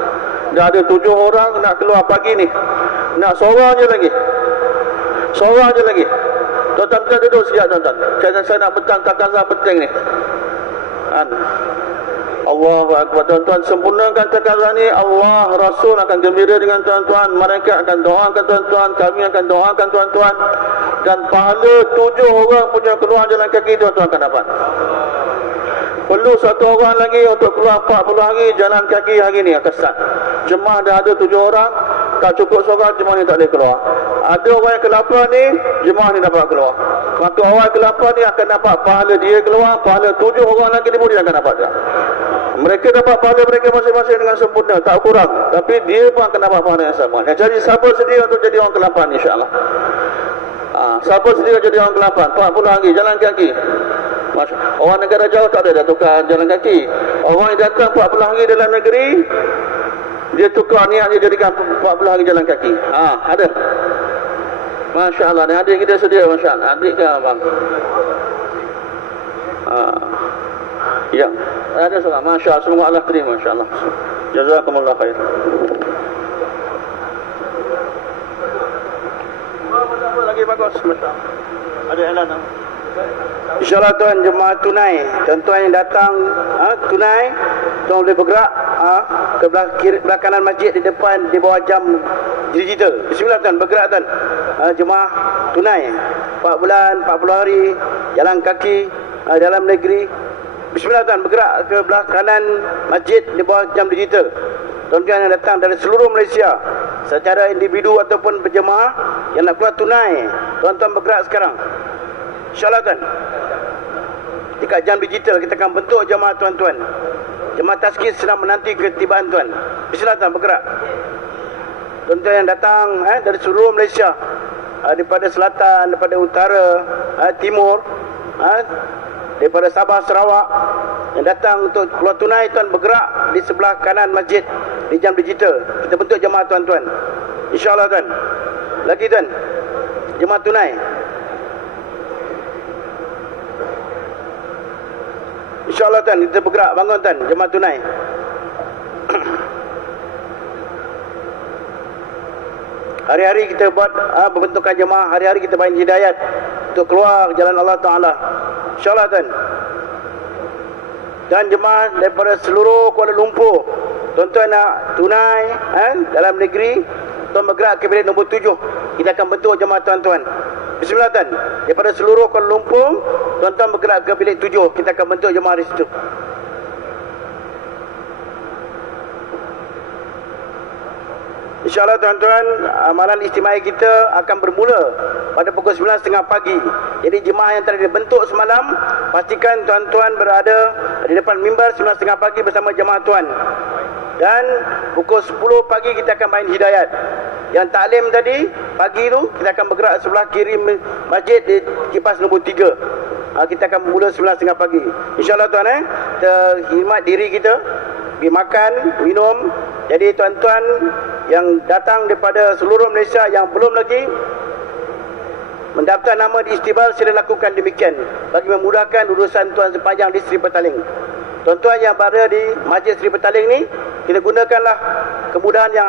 Dah ada 7 orang nak keluar pagi ni. Nak seorang je lagi. Seorang je lagi. Tuan-tuan kita duduk siap tuan-tuan. Saya nak petang takaza penting ni. Allahu Akbar. Tuan-tuan sempurnakan takaza ni. Allah Rasul akan gembira dengan tuan-tuan. Mereka akan doakan tuan-tuan. Kami akan doakan tuan-tuan. Dan pahala 7 orang punya keluar jalan kaki tuan-tuan akan dapat. Perlu 1 orang lagi untuk keluar 40 hari jalan kaki hari ni akan start. Jemaah dah ada 7 orang. Tak cukup seorang, jemaah ni tak boleh keluar. Ada orang yang ke-8 ni, jemaah ni dapat keluar. Maka orang ke-8 ni akan dapat pahala dia keluar. Pahala 7 orang lagi ni pun dia akan dapat. Mereka dapat pahala mereka masing-masing dengan sempurna, tak kurang. Tapi dia pun akan dapat pahala yang sama. Yang jadi sabar sedia untuk jadi orang ke-8 insya-Allah. Siapa sedia jadi orang ke-8? 40 hari jalan kaki. Orang negara jauh tak ada dah tukar jalan kaki. Orang yang datang 40 hari dalam negeri, dia tukar niat dia jadikan 40 hari jalan kaki. Ada. Masya Allah, ni adik kita sedia, Masya Allah. Adik ke abang? Ya, ada seorang. Masya Allah, semua Allah terima, Masya Allah. Jazakumullah khair. Lagi bagus, Masya Allah. Ada elan. InsyaAllah tuan, jemaah tunai, tuan-tuan yang datang tunai, tuan boleh bergerak ke belah kanan masjid di depan, di bawah jam digital. Bismillah tuan, bergerak tuan. Jemaah tunai 4 bulan, 40 hari jalan kaki dalam negeri. Bismillah tuan, bergerak ke belah kanan masjid di bawah jam digital. Tuan-tuan yang datang dari seluruh Malaysia secara individu ataupun berjemaah yang nak keluar tunai, tuan-tuan bergerak sekarang. InsyaAllah tuan, dekat jam digital kita akan bentuk jemaah tuan-tuan. Jemaah tazkir sedang menanti ketibaan tuan. Bismillah tuan, bergerak. Tuan-tuan yang datang dari seluruh Malaysia, daripada selatan, daripada utara, timur, daripada Sabah, Sarawak, yang datang untuk keluar tunai, tuan bergerak di sebelah kanan masjid di jam digital. Kita bentuk jemaah tuan-tuan. InsyaAllah tuan. Lagi tuan, jemaah tunai. InsyaAllah tuan, kita bergerak, bangun tuan, jemaah tunai. Hari-hari kita buat berbentukan jemaah, hari-hari kita bagi hidayat untuk keluar jalan Allah Ta'ala. InsyaAllah tuan. Dan jemaah daripada seluruh Kuala Lumpur, tuan-tuan nak tunai dalam negeri, tuan bergerak ke bilik nombor 7. Kita akan bentuk jemaah tuan-tuan. Bismillah tuan. Daripada seluruh Kuala Lumpur, tuan-tuan bergerak ke bilik 7. Kita akan bentuk jemaah di situ. InsyaAllah tuan-tuan, amalan istimewa kita akan bermula pada pukul 9.30 pagi. Jadi jemaah yang telah dibentuk semalam, pastikan tuan-tuan berada di depan mimbar 9.30 pagi bersama jemaah tuan. Dan pukul 10 pagi kita akan main hidayat. Yang taklim tadi, pagi tu kita akan bergerak sebelah kiri masjid di kipas nombor 3. Kita akan mula 9.30 pagi. InsyaAllah tuan, kita khidmat diri kita, pergi makan, minum. Jadi tuan-tuan yang datang daripada seluruh Malaysia yang belum lagi mendaftar nama di Istiqbal, sila lakukan demikian bagi memudahkan urusan tuan sepanjang di Seri Petaling. Tuan-tuan yang berada di Masjid Seri Petaling ni, kita gunakanlah kemudahan yang